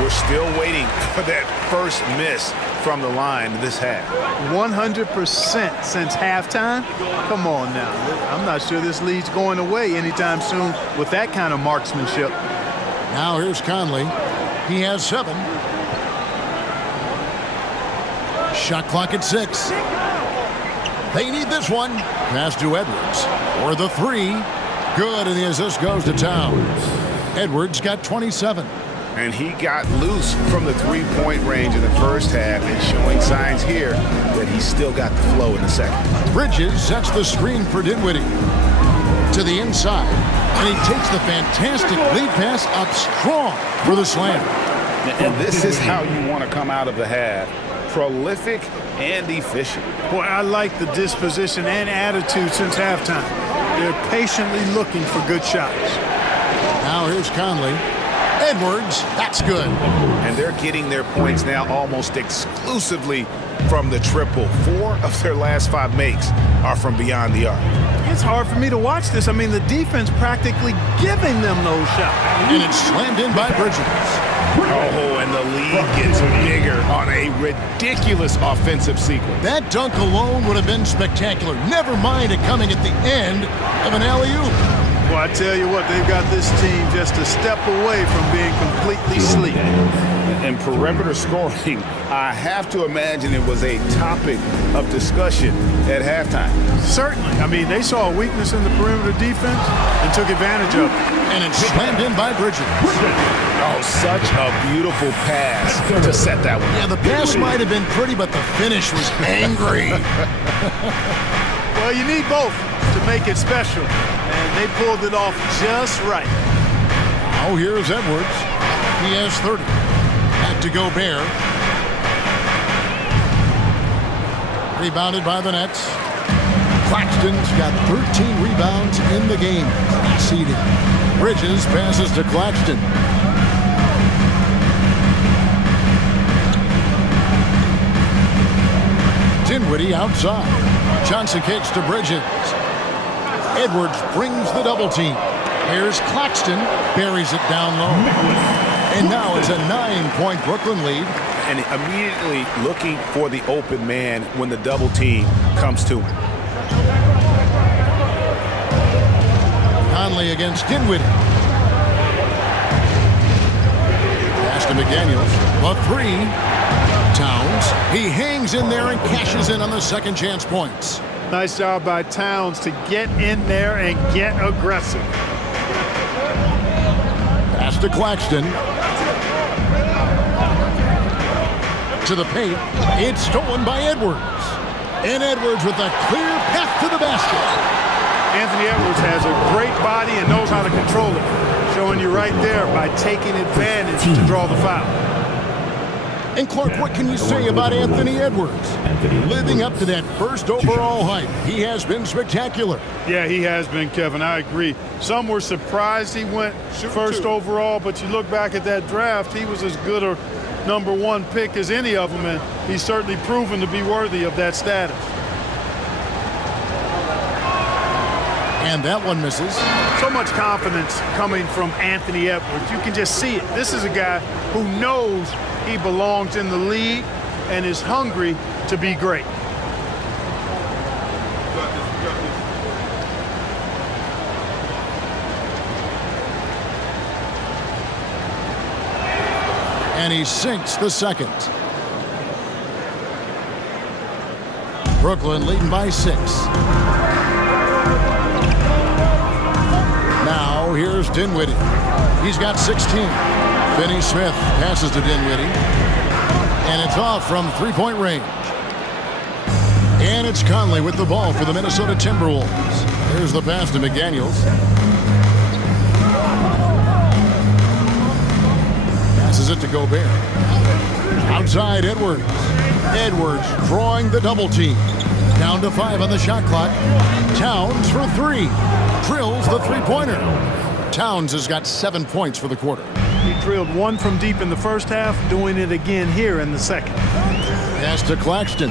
We're still waiting for that first miss from the line this half. 100% since halftime? Come on now. I'm not sure this lead's going away anytime soon with that kind of marksmanship. Now here's Conley. He has 7. Shot clock at 6. They need this one. Pass to Edwards. For the 3. Good, and the assist goes to Towns. Edwards got 27. And he got loose from the three-point range in the first half and showing signs here that he's still got the flow in the second. Bridges sets the screen for Dinwiddie. To the inside. And he takes the fantastic lead pass up strong for the slam. And this is how you want to come out of the half. Prolific and efficient. Boy, I like the disposition and attitude since halftime. They're patiently looking for good shots. Now here's Conley. Edwards, that's good. And they're getting their points now almost exclusively from the triple. 4 of their last 5 makes are from beyond the arc. It's hard for me to watch this. I mean, the defense practically giving them those shots. And it's slammed in by Bridges. Oh, and the lead gets bigger on a ridiculous offensive sequence. That dunk alone would have been spectacular. Never mind it coming at the end of an alley-oop. Well, I tell you what, they've got this team just a step away from being completely sleep. And perimeter scoring, I have to imagine it was a topic of discussion at halftime. Certainly. I mean, they saw a weakness in the perimeter defense and took advantage of it. And it's slammed in by Bridges. Oh, such a beautiful pass to set that one. Yeah, the pass might have been pretty, but the finish was angry. Well, you need both to make it special. And they pulled it off just right. Oh, here's Edwards. He has 30. Back to Gobert. Rebounded by the Nets. Claxton's got 13 rebounds in the game. Seeding. Bridges passes to Claxton. Dinwiddie outside. Johnson kicks to Bridges. Edwards brings the double team. Here's Claxton, buries it down low. And now it's a 9-point Brooklyn lead. And immediately looking for the open man when the double team comes to him. Conley against Dinwiddie. Pass to McDaniels. The 3. Towns. He hangs in there and cashes in on the second chance points. Nice job by Towns to get in there and get aggressive. Pass to Claxton. To the paint. It's stolen by Edwards. And Edwards with a clear path to the basket. Anthony Edwards has a great body and knows how to control it, showing you right there by taking advantage to draw the foul. And Clark, what can you say about Anthony Edwards? Living up to that first overall hype, he has been spectacular. Yeah, he has been, Kevin. I agree. Some were surprised he went first overall, but you look back at that draft, he was as good a #1 pick as any of them, and he's certainly proven to be worthy of that status. And that one misses. So much confidence coming from Anthony Edwards. You can just see it. This is a guy who knows he belongs in the league and is hungry to be great. And he sinks the second. Brooklyn leading by 6. Now here's Dinwiddie. He's got 16. Finney Smith passes to Dinwiddie. And it's off from three-point range. And it's Conley with the ball for the Minnesota Timberwolves. There's the pass to McDaniels. Passes it to Gobert. Outside Edwards. Edwards drawing the double team. Down to 5 on the shot clock. Towns for 3. Drills the three-pointer. Towns has got 7 points for the quarter. He drilled 1 from deep in the first half, doing it again here in the second. Pass to Claxton.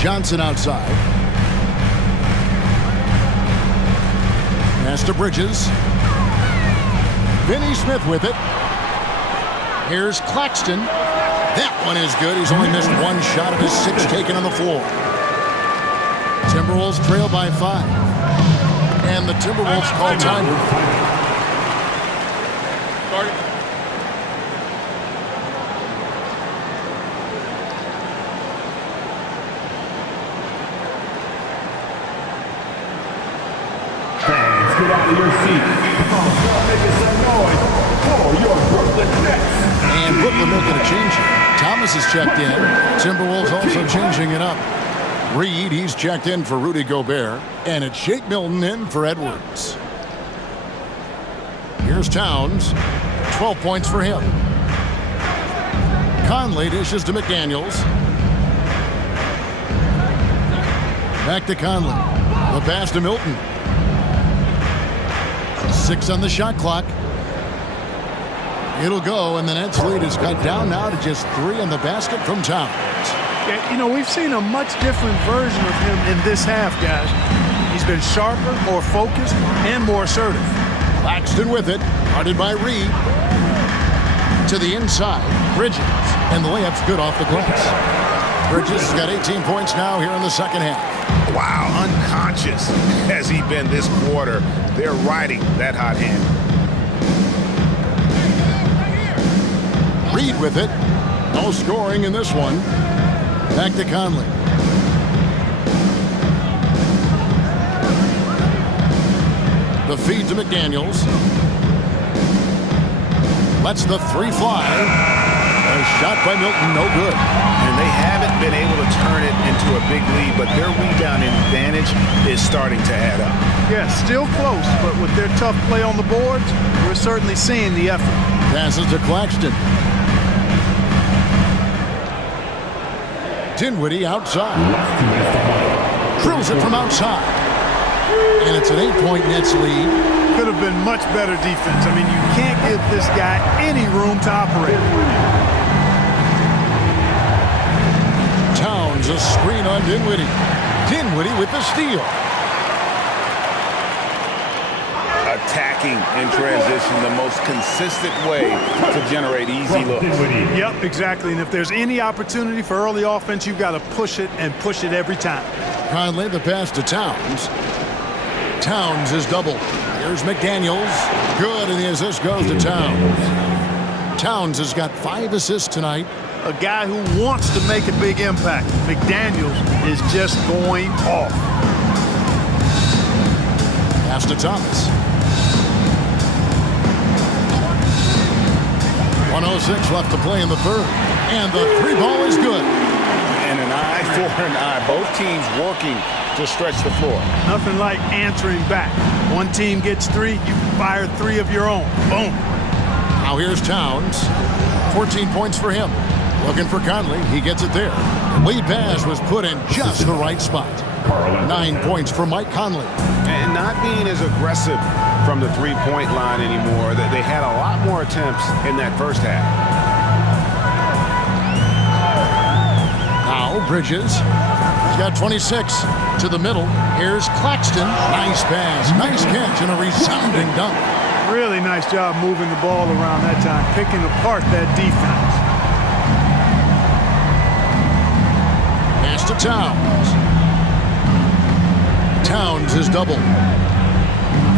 Johnson outside. Pass to Bridges. Finney Smith with it. Here's Claxton. That one is good. He's only missed 1 shot of his 6 taken on the floor. Timberwolves trail by 5. And the Timberwolves call time. Fans, get out of your seats. Come on, start making some noise for your Brooklyn Nets. And Brooklyn making a change here. Thomas is checked in. Timberwolves also changing it up. Reed, he's checked in for Rudy Gobert. And it's Shake Milton in for Edwards. Here's Towns. 12 points for him. Conley dishes to McDaniels. Back to Conley. The pass to Milton. 6 on the shot clock. It'll go, and the Nets lead is cut down now to just 3 on the basket from Towns. Yeah, you know, we've seen a much different version of him in this half, guys. He's been sharper, more focused, and more assertive. Claxton with it, guarded by Reed. To the inside, Bridges, and the layup's good off the glass. Bridges has got 18 points now here in the second half. Wow, unconscious has he been this quarter. They're riding that hot hand. Reed with it. No scoring in this one. Back to Conley. The feed to McDaniels. Lets the 3 fly. A shot by Milton, no good. And they haven't been able to turn it into a big lead, but their rebounding advantage is starting to add up. Yeah, still close, but with their tough play on the boards, we're certainly seeing the effort. Passes to Claxton. Dinwiddie outside. Drills it from outside. And it's an 8-point Nets lead. Could have been much better defense. I mean, you can't give this guy any room to operate. Towns a screen on Dinwiddie. Dinwiddie with the steal. Attacking in transition, the most consistent way to generate easy looks. Yep, exactly. And if there's any opportunity for early offense, you've got to push it and push it every time. Conley, the pass to Towns. Towns is doubled. Here's McDaniels. Good, and the assist goes to Towns. Towns has got 5 assists tonight. A guy who wants to make a big impact. McDaniels is just going off. Pass to Thomas. 1:06 left to play in the third. And the 3 ball is good. And an and I, both teams working to stretch the floor. Nothing like answering back. One team gets 3, you fire 3 of your own. Boom. Now here's Towns. 14 points for him. Looking for Conley. He gets it there. Lead pass was put in just the right spot. 9 points for Mike Conley. And not being as aggressive from the three-point line anymore. They had a lot more attempts in that first half. Now Bridges. He's got 26 to the middle. Here's Claxton. Nice pass, nice catch, and a resounding dunk. Really nice job moving the ball around that time, picking apart that defense. Pass to Towns. Towns is double.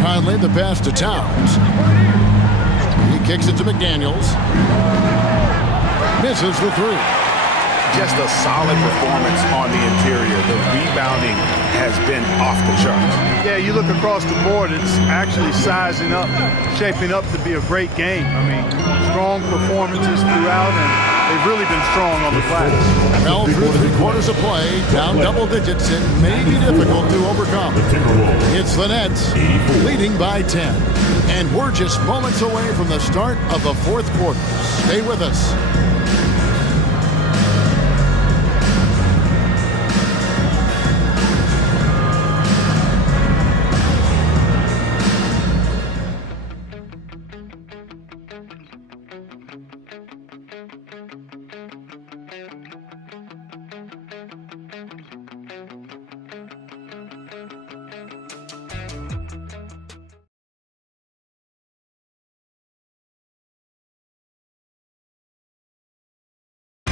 Conley, the pass to Towns. He kicks it to McDaniels. Misses the 3. Just a solid performance on the interior. The rebounding has been off the charts. Yeah, you look across the board, it's actually sizing up, shaping up to be a great game. I mean, strong performances throughout, and they've really been strong on the glass. Well, through 3 quarters of play, down double digits, it may be difficult to overcome. It's the Nets leading by 10. And we're just moments away from the start of the 4th quarter. Stay with us.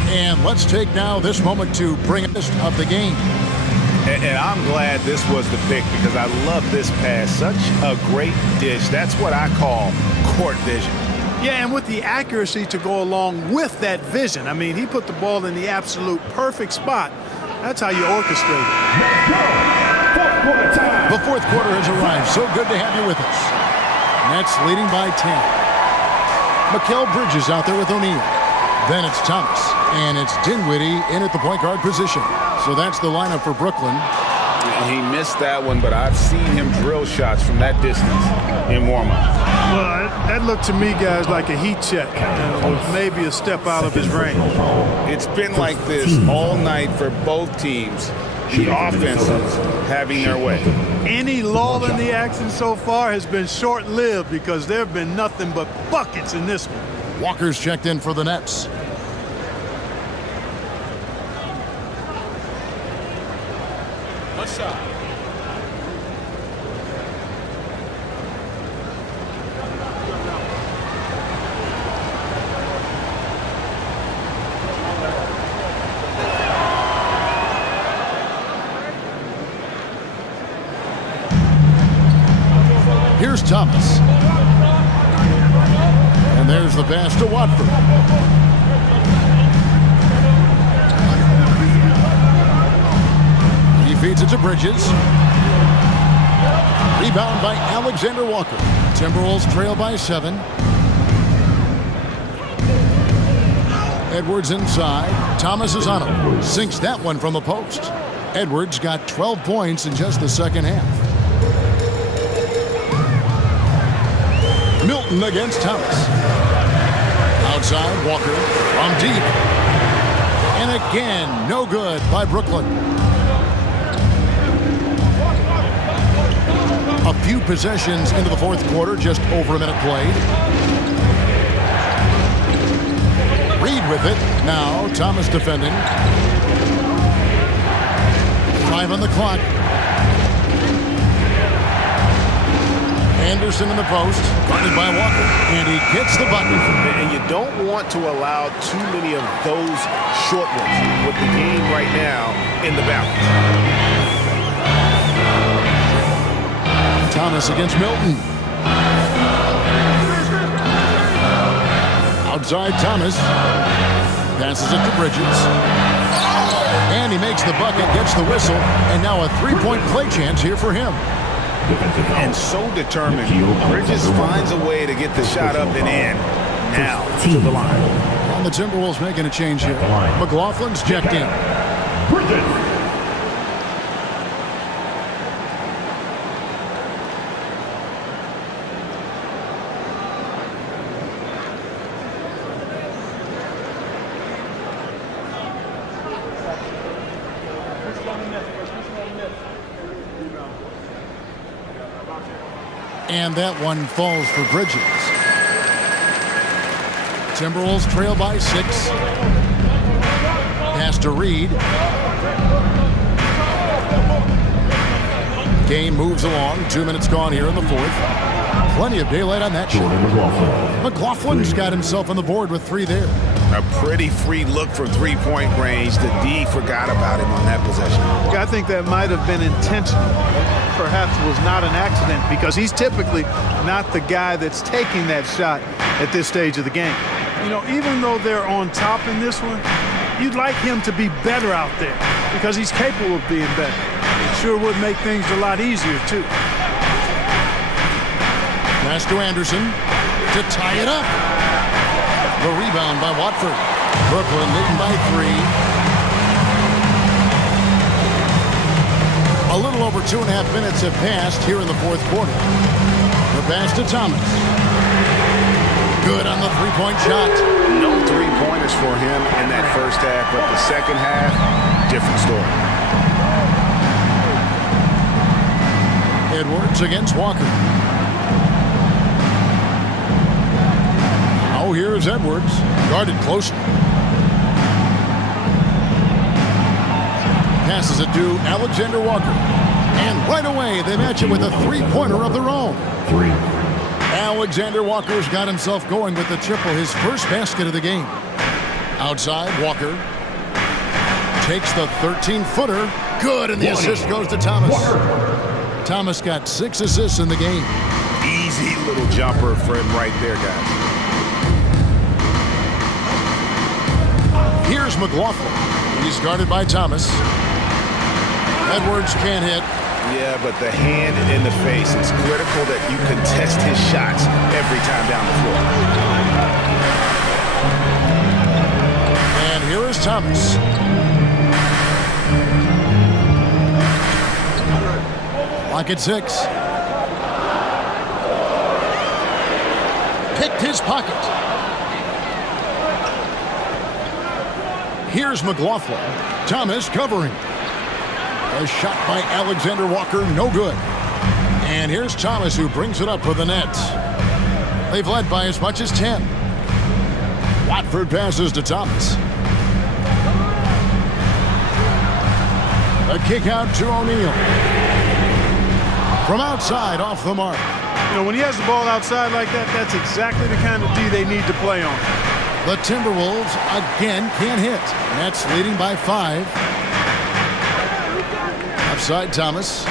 And let's take now this moment to bring us up the game. And I'm glad this was the pick because I love this pass. Such a great dish. That's what I call court vision. Yeah, and with the accuracy to go along with that vision. I mean, he put the ball in the absolute perfect spot. That's how you orchestrate it. The 4th quarter has arrived. So good to have you with us. Nets leading by 10. Mikal Bridges out there with O'Neal. Then it's Thomas, and it's Dinwiddie in at the point guard position. So that's the lineup for Brooklyn. He missed that one, but I've seen him drill shots from that distance in warm-up. Well, that looked to me, guys, like a heat check, with maybe a step out of his range. It's been like this all night for both teams. The offenses having their way. Any lull in the action so far has been short-lived because there have been nothing but buckets in this one. Walker's checked in for the Nets. Let's shot. Here's Thomas. And there's the pass to Watford. He feeds it to Bridges. Rebound by Alexander Walker. Timberwolves trail by 7. Edwards inside. Thomas is on him. Sinks that one from the post. Edwards got 12 points in just the second half. Milton against Thomas. Outside, Walker from deep. And again, no good by Brooklyn. A few possessions into the 4th quarter, just over a minute played. Reed with it. Now, Thomas defending. 5 on the clock. Anderson in the post, guarded by Walker, and he gets the bucket. And you don't want to allow too many of those short ones with the game right now in the balance. Thomas against Milton. Outside Thomas. Passes it to Bridges. And he makes the bucket, gets the whistle, and now a 3-point play chance here for him. And so determined, Bridges finds a way to get the shot up and in. Now to the line. And the Timberwolves making a change here. McLaughlin's checked in. Bridges. And that one falls for Bridges. Timberwolves trail by 6. Pass to Reed. Game moves along. 2 minutes gone here in the fourth. Plenty of daylight on that shot. McLaughlin's got himself on the board with 3 there. A pretty free look from three-point range. The D forgot about him on that possession. I think that might have been intentional. Perhaps was not an accident because he's typically not the guy that's taking that shot at this stage of the game. You know, even though they're on top in this one, you'd like him to be better out there because he's capable of being better. It sure would make things a lot easier, too. Pass to Anderson to tie it up. The rebound by Watford. Brooklyn leading by 3. A little over 2.5 minutes have passed here in the fourth quarter. The pass to Thomas. Good on the three-point shot. No three-pointers for him in that first half, but the second half, different story. Edwards against Walker. Oh, here's Edwards, guarded closely. Passes it to Alexander Walker. And right away, they match it with a three-pointer of their own. 3. Alexander Walker's got himself going with the triple, his first basket of the game. Outside, Walker takes the 13-footer. Good, and the assist goes to Thomas. Thomas got 6 assists in the game. Easy little jumper for him right there, guys. Here's McLaughlin. He's guarded by Thomas. Edwards can't hit. Yeah, but the hand in the face, it's critical that you contest his shots every time down the floor. And here is Thomas. Lock at 6. Picked his pocket. Here's McLaughlin. Thomas covering. A shot by Alexander Walker, no good. And here's Thomas who brings it up for the Nets. They've led by as much as 10. Watford passes to Thomas. A kick out to O'Neal. From outside, off the mark. You know, when he has the ball outside like that, that's exactly the kind of D they need to play on. The Timberwolves again can't hit. Nets leading by 5. Offside Thomas.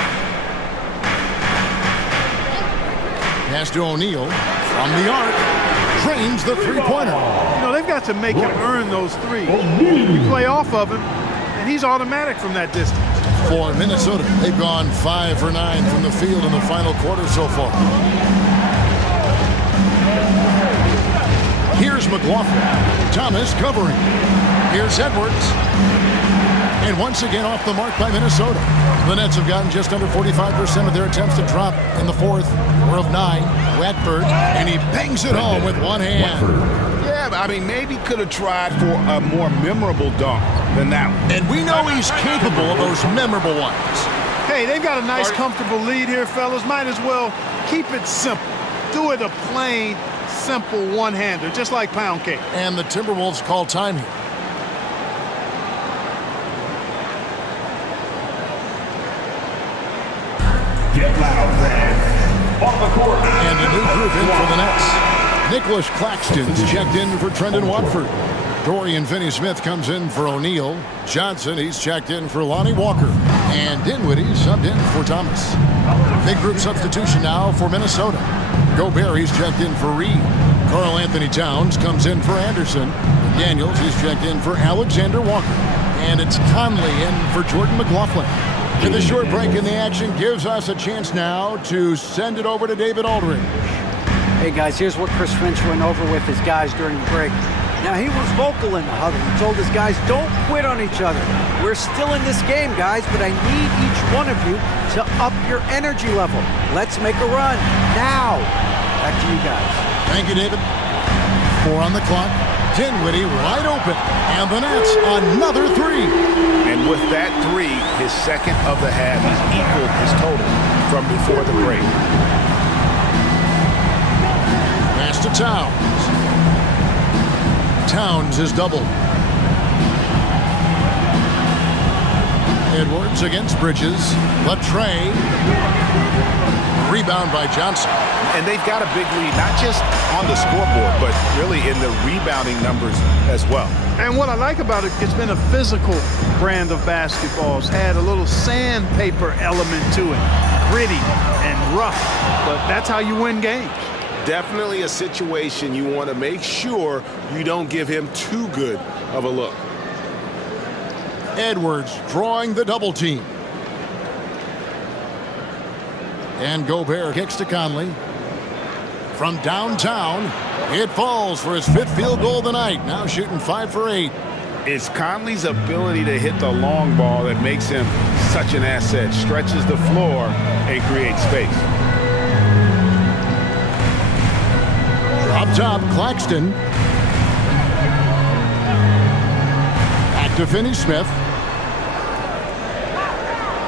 Pass to O'Neal from the arc. Drains the three-pointer. You know, they've got to make him earn those threes. You play off of him, and he's automatic from that distance. For Minnesota, they've gone 5 for 9 from the field in the final quarter so far. Here's McLaughlin. Thomas covering. Here's Edwards. And once again off the mark by Minnesota. The Nets have gotten just under 45% of their attempts to drop in the fourth. 4 of 9. Watford, and he bangs it home with one hand. Yeah, I mean, maybe could have tried for a more memorable dunk than that one. And we know he's capable of those memorable ones. Hey, they've got a nice, comfortable lead here, fellas. Might as well keep it simple. Do it a plain, simple one-hander, just like pound cake. And the Timberwolves call time here. Get loud, fans. On the court. And a new group in for the Nets. Nicholas Claxton's checked in for Trendon Watford. Dorian Finney-Smith comes in for O'Neal. Johnson, he's checked in for Lonnie Walker. And Dinwiddie subbed in for Thomas. Big group substitution now for Minnesota. Gobert, he's checked in for Reed. Karl Anthony Towns comes in for Anderson. Daniels, he's checked in for Alexander Walker. And it's Conley in for Jordan McLaughlin. And the short break in the action gives us a chance now to send it over to David Aldridge. Hey guys, here's what Chris Finch went over with his guys during the break. Now he was vocal in the huddle. He told his guys, don't quit on each other. We're still in this game, guys, but I need each one of you to up your energy level. Let's make a run now. Back to you guys. Thank you, David. 4 on the clock. Dinwiddie wide open. And the Nets another 3. And with that 3, his second of the half, he's equaled his total from before the break. to Towns. Towns is doubled. Edwards against Bridges. Latre. Rebound by Johnson. And they've got a big lead, not just on the scoreboard, but really in the rebounding numbers as well. And what I like about it, it's been a physical brand of basketball. It's had a little sandpaper element to it, gritty and rough, but that's how you win games. Definitely a situation you want to make sure you don't give him too good of a look. Edwards drawing the double team. And Gobert kicks to Conley. From downtown, it falls for his 5th field goal of the night. Now shooting 5 for 8. It's Conley's ability to hit the long ball that makes him such an asset. Stretches the floor and creates space. Up top, Claxton. Back to Finney-Smith.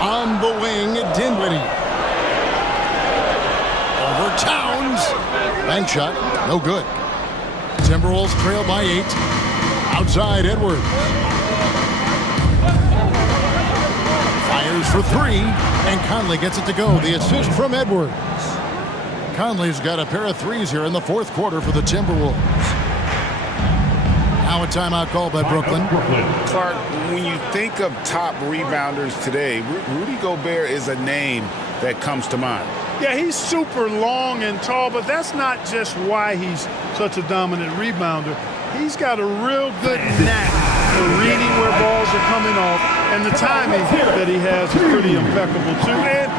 On the wing, Dinwiddie. Over Towns. Bank shot, no good. Timberwolves trail by 8. Outside, Edwards. Fires for 3, and Conley gets it to go. The assist from Edwards. Conley's got a pair of threes here in the 4th quarter for the Timberwolves. Now a timeout call by Brooklyn. Clark, when you think of top rebounders today, Rudy Gobert is a name that comes to mind. Yeah, he's super long and tall, but that's not just why he's such a dominant rebounder. He's got a real good knack for reading where balls are coming off, and the timing that he has is pretty impeccable too. And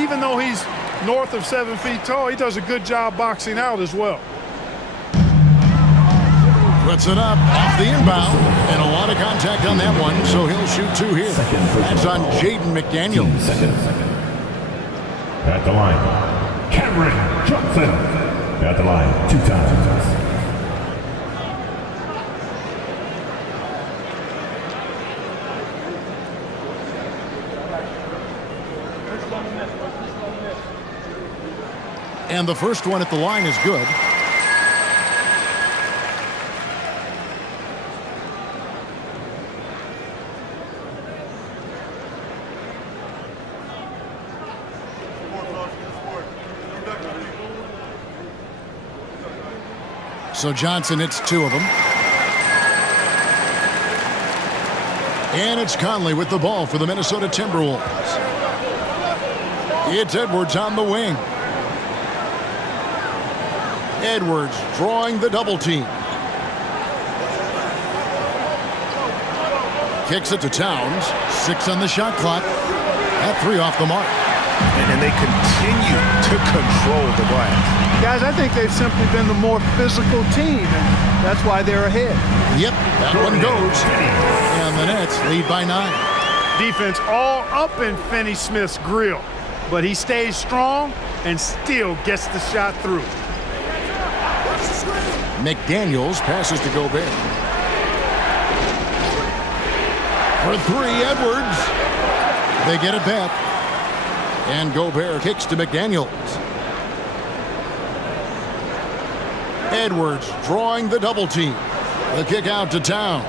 even though he's north of 7 feet tall, he does a good job boxing out as well. Puts it up off the inbound, and a lot of contact on that one, so he'll shoot 2 here. That's on Jaden McDaniels. At the line, Cameron Johnson. At the line, 2 times. And the first one at the line is good. So Johnson hits 2 of them. And it's Conley with the ball for the Minnesota Timberwolves. It's Edwards on the wing. Edwards drawing the double team. Kicks it to Towns. 6 on the shot clock. That 3 off the mark. And they continue to control the glass. Guys, I think they've simply been the more physical team, and that's why they're ahead. Yep, that one goes. And the Nets lead by 9. Defense all up in Finney-Smith's grill, but he stays strong and still gets the shot through. McDaniels passes to Gobert. For 3, Edwards. They get it back. And Gobert kicks to McDaniels. Edwards drawing the double team. The kick out to Towns.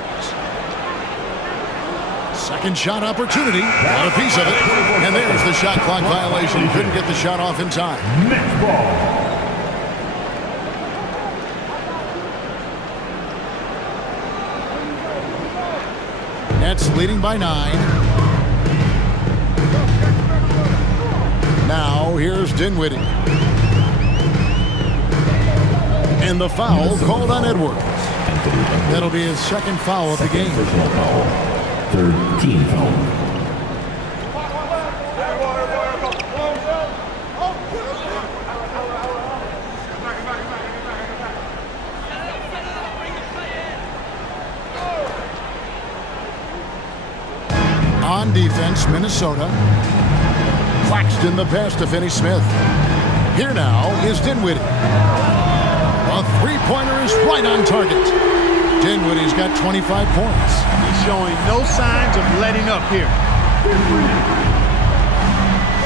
Second shot opportunity. Got a piece of it. And there's the shot clock violation. Couldn't get the shot off in time. Next ball. Nets leading by 9. Now here's Dinwiddie. And the foul called on Edwards. That'll be his 2nd foul of the game. Personal foul. 3rd team foul. On defense, Minnesota. Claxton the pass to Finney-Smith. Here now is Dinwiddie. A 3-pointer is right on target. Dinwiddie's got 25 points. He's showing no signs of letting up here.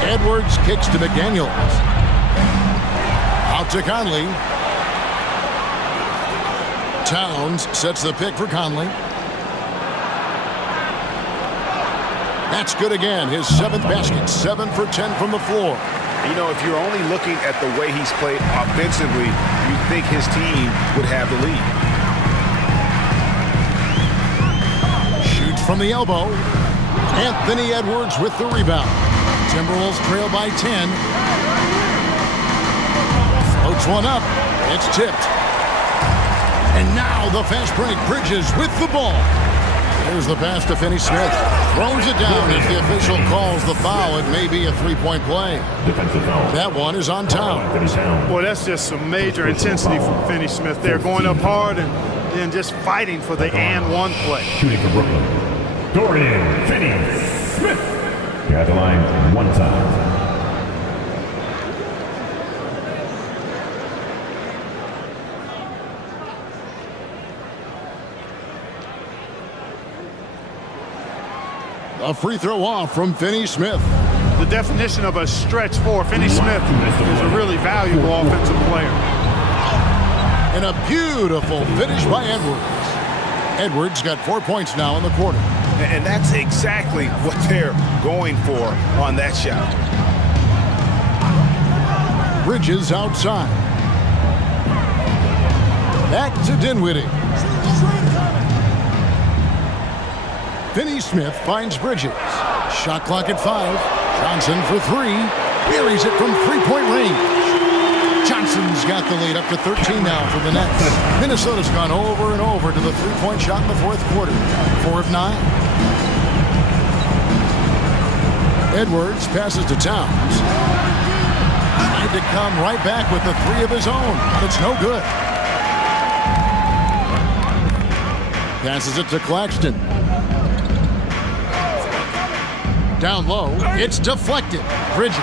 Edwards kicks to McDaniels. Out to Conley. Towns sets the pick for Conley. That's good again. His 7th basket, 7 for 10 from the floor. You know, if you're only looking at the way he's played offensively, you think his team would have the lead. Shoots from the elbow. Anthony Edwards with the rebound. Timberwolves trail by 10. Floats one up. It's tipped. And now the fast break. Bridges with the ball. Here's the pass to Finney Smith. Throws it down as the official calls the foul. It may be a three-point play. That one is on Towns. Boy, that's just some major intensity from Finney Smith. They're going up hard and then just fighting for the and one play. Shooting for Brooklyn, Dorian Finney-Smith. You're at the line 1 time. A free throw off from Finney Smith. The definition of a stretch four. Finney Smith is a really valuable offensive player. And a beautiful finish by Edwards. Edwards got 4 points now in the quarter. And that's exactly what they're going for on that shot. Bridges outside. Back to Dinwiddie. Finney Smith finds Bridges. Shot clock at 5. Johnson for 3. Buries it from three-point range. Johnson's got the lead up to 13 now for the Nets. Minnesota's gone over and over to the three-point shot in the fourth quarter. 4 of 9. Edwards passes to Towns. Tried to come right back with the 3 of his own, but it's no good. Passes it to Claxton. Down low, it's deflected. Bridges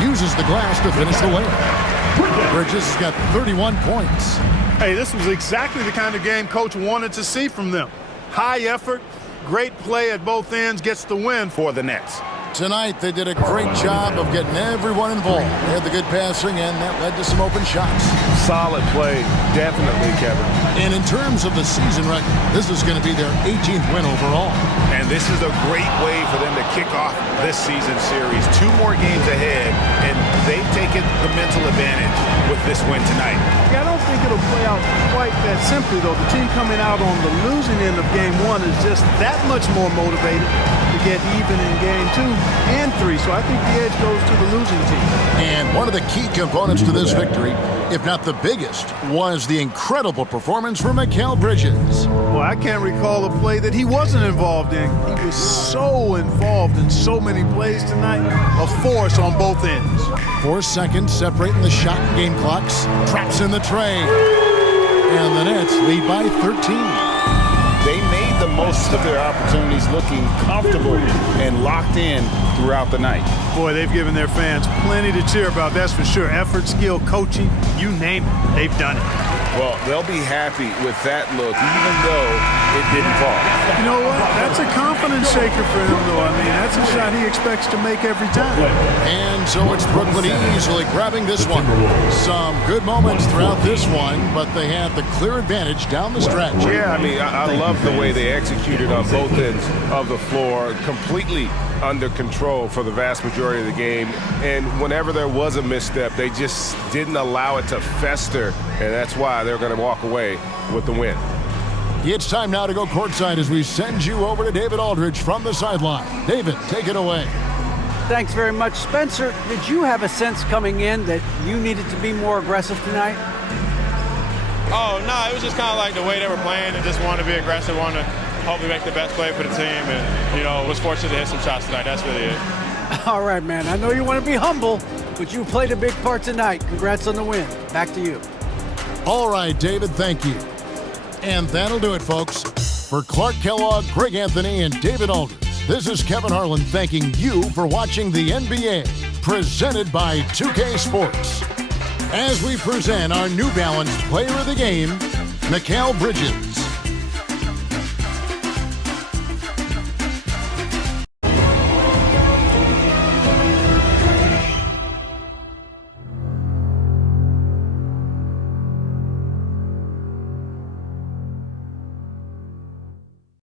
uses the glass to finish the layup. Bridges has got 31 points. Hey, this was exactly the kind of game Coach wanted to see from them. High effort, great play at both ends, gets the win for the Nets. Tonight, they did a great job of getting everyone involved. They had the good passing, and that led to some open shots. Solid play, definitely, Kevin. And in terms of the season record, this is going to be their 18th win overall. And this is a great way for them to kick off this season series. 2 more games ahead, and they've taken the mental advantage with this win tonight. Yeah, I don't think it'll play out quite that simply, though. The team coming out on the losing end of Game 1 is just that much more motivated to get even in Game 2 and 3. So I think the edge goes to the losing team. And one of the key components to this victory, if not the biggest, was the incredible performance from Mikal Bridges. Well, I can't recall a play that he wasn't involved in. He was so involved in so many plays tonight. A force on both ends. 4 seconds separating the shot and game clocks. Traps in the tray. And the Nets lead by 13. They made the most of their opportunities, looking comfortable and locked in throughout the night. Boy, they've given their fans plenty to cheer about, that's for sure. Effort, skill, coaching, you name it, they've done it. Well, they'll be happy with that look, even though it didn't fall. You know what? That's a confidence shaker for him, though. I mean, that's a shot he expects to make every time. And so it's Brooklyn easily grabbing this one. Some good moments throughout this one, but they had the clear advantage down the stretch. Yeah, I mean, I love the way they executed on both ends of the floor, completely under control for the vast majority of the game. And whenever there was a misstep, they just didn't allow it to fester, and that's why they're going to walk away with the win. It's time now to go courtside as we send you over to David Aldridge from the sideline. David, take it away. Thanks very much, Spencer. Did you have a sense coming in that you needed to be more aggressive tonight? Oh, no, it was just kind of like the way they were playing and just wanted to be aggressive, wanted to hopefully make the best play for the team, and, you know, was fortunate to hit some shots tonight. That's really it. All right, man. I know you want to be humble, but you played a big part tonight. Congrats on the win. Back to you. All right, David, thank you. And that'll do it, folks. For Clark Kellogg, Greg Anthony, and David Aldridge, this is Kevin Harlan thanking you for watching the NBA, presented by 2K Sports. As we present our New Balance Player of the Game, Mikal Bridges.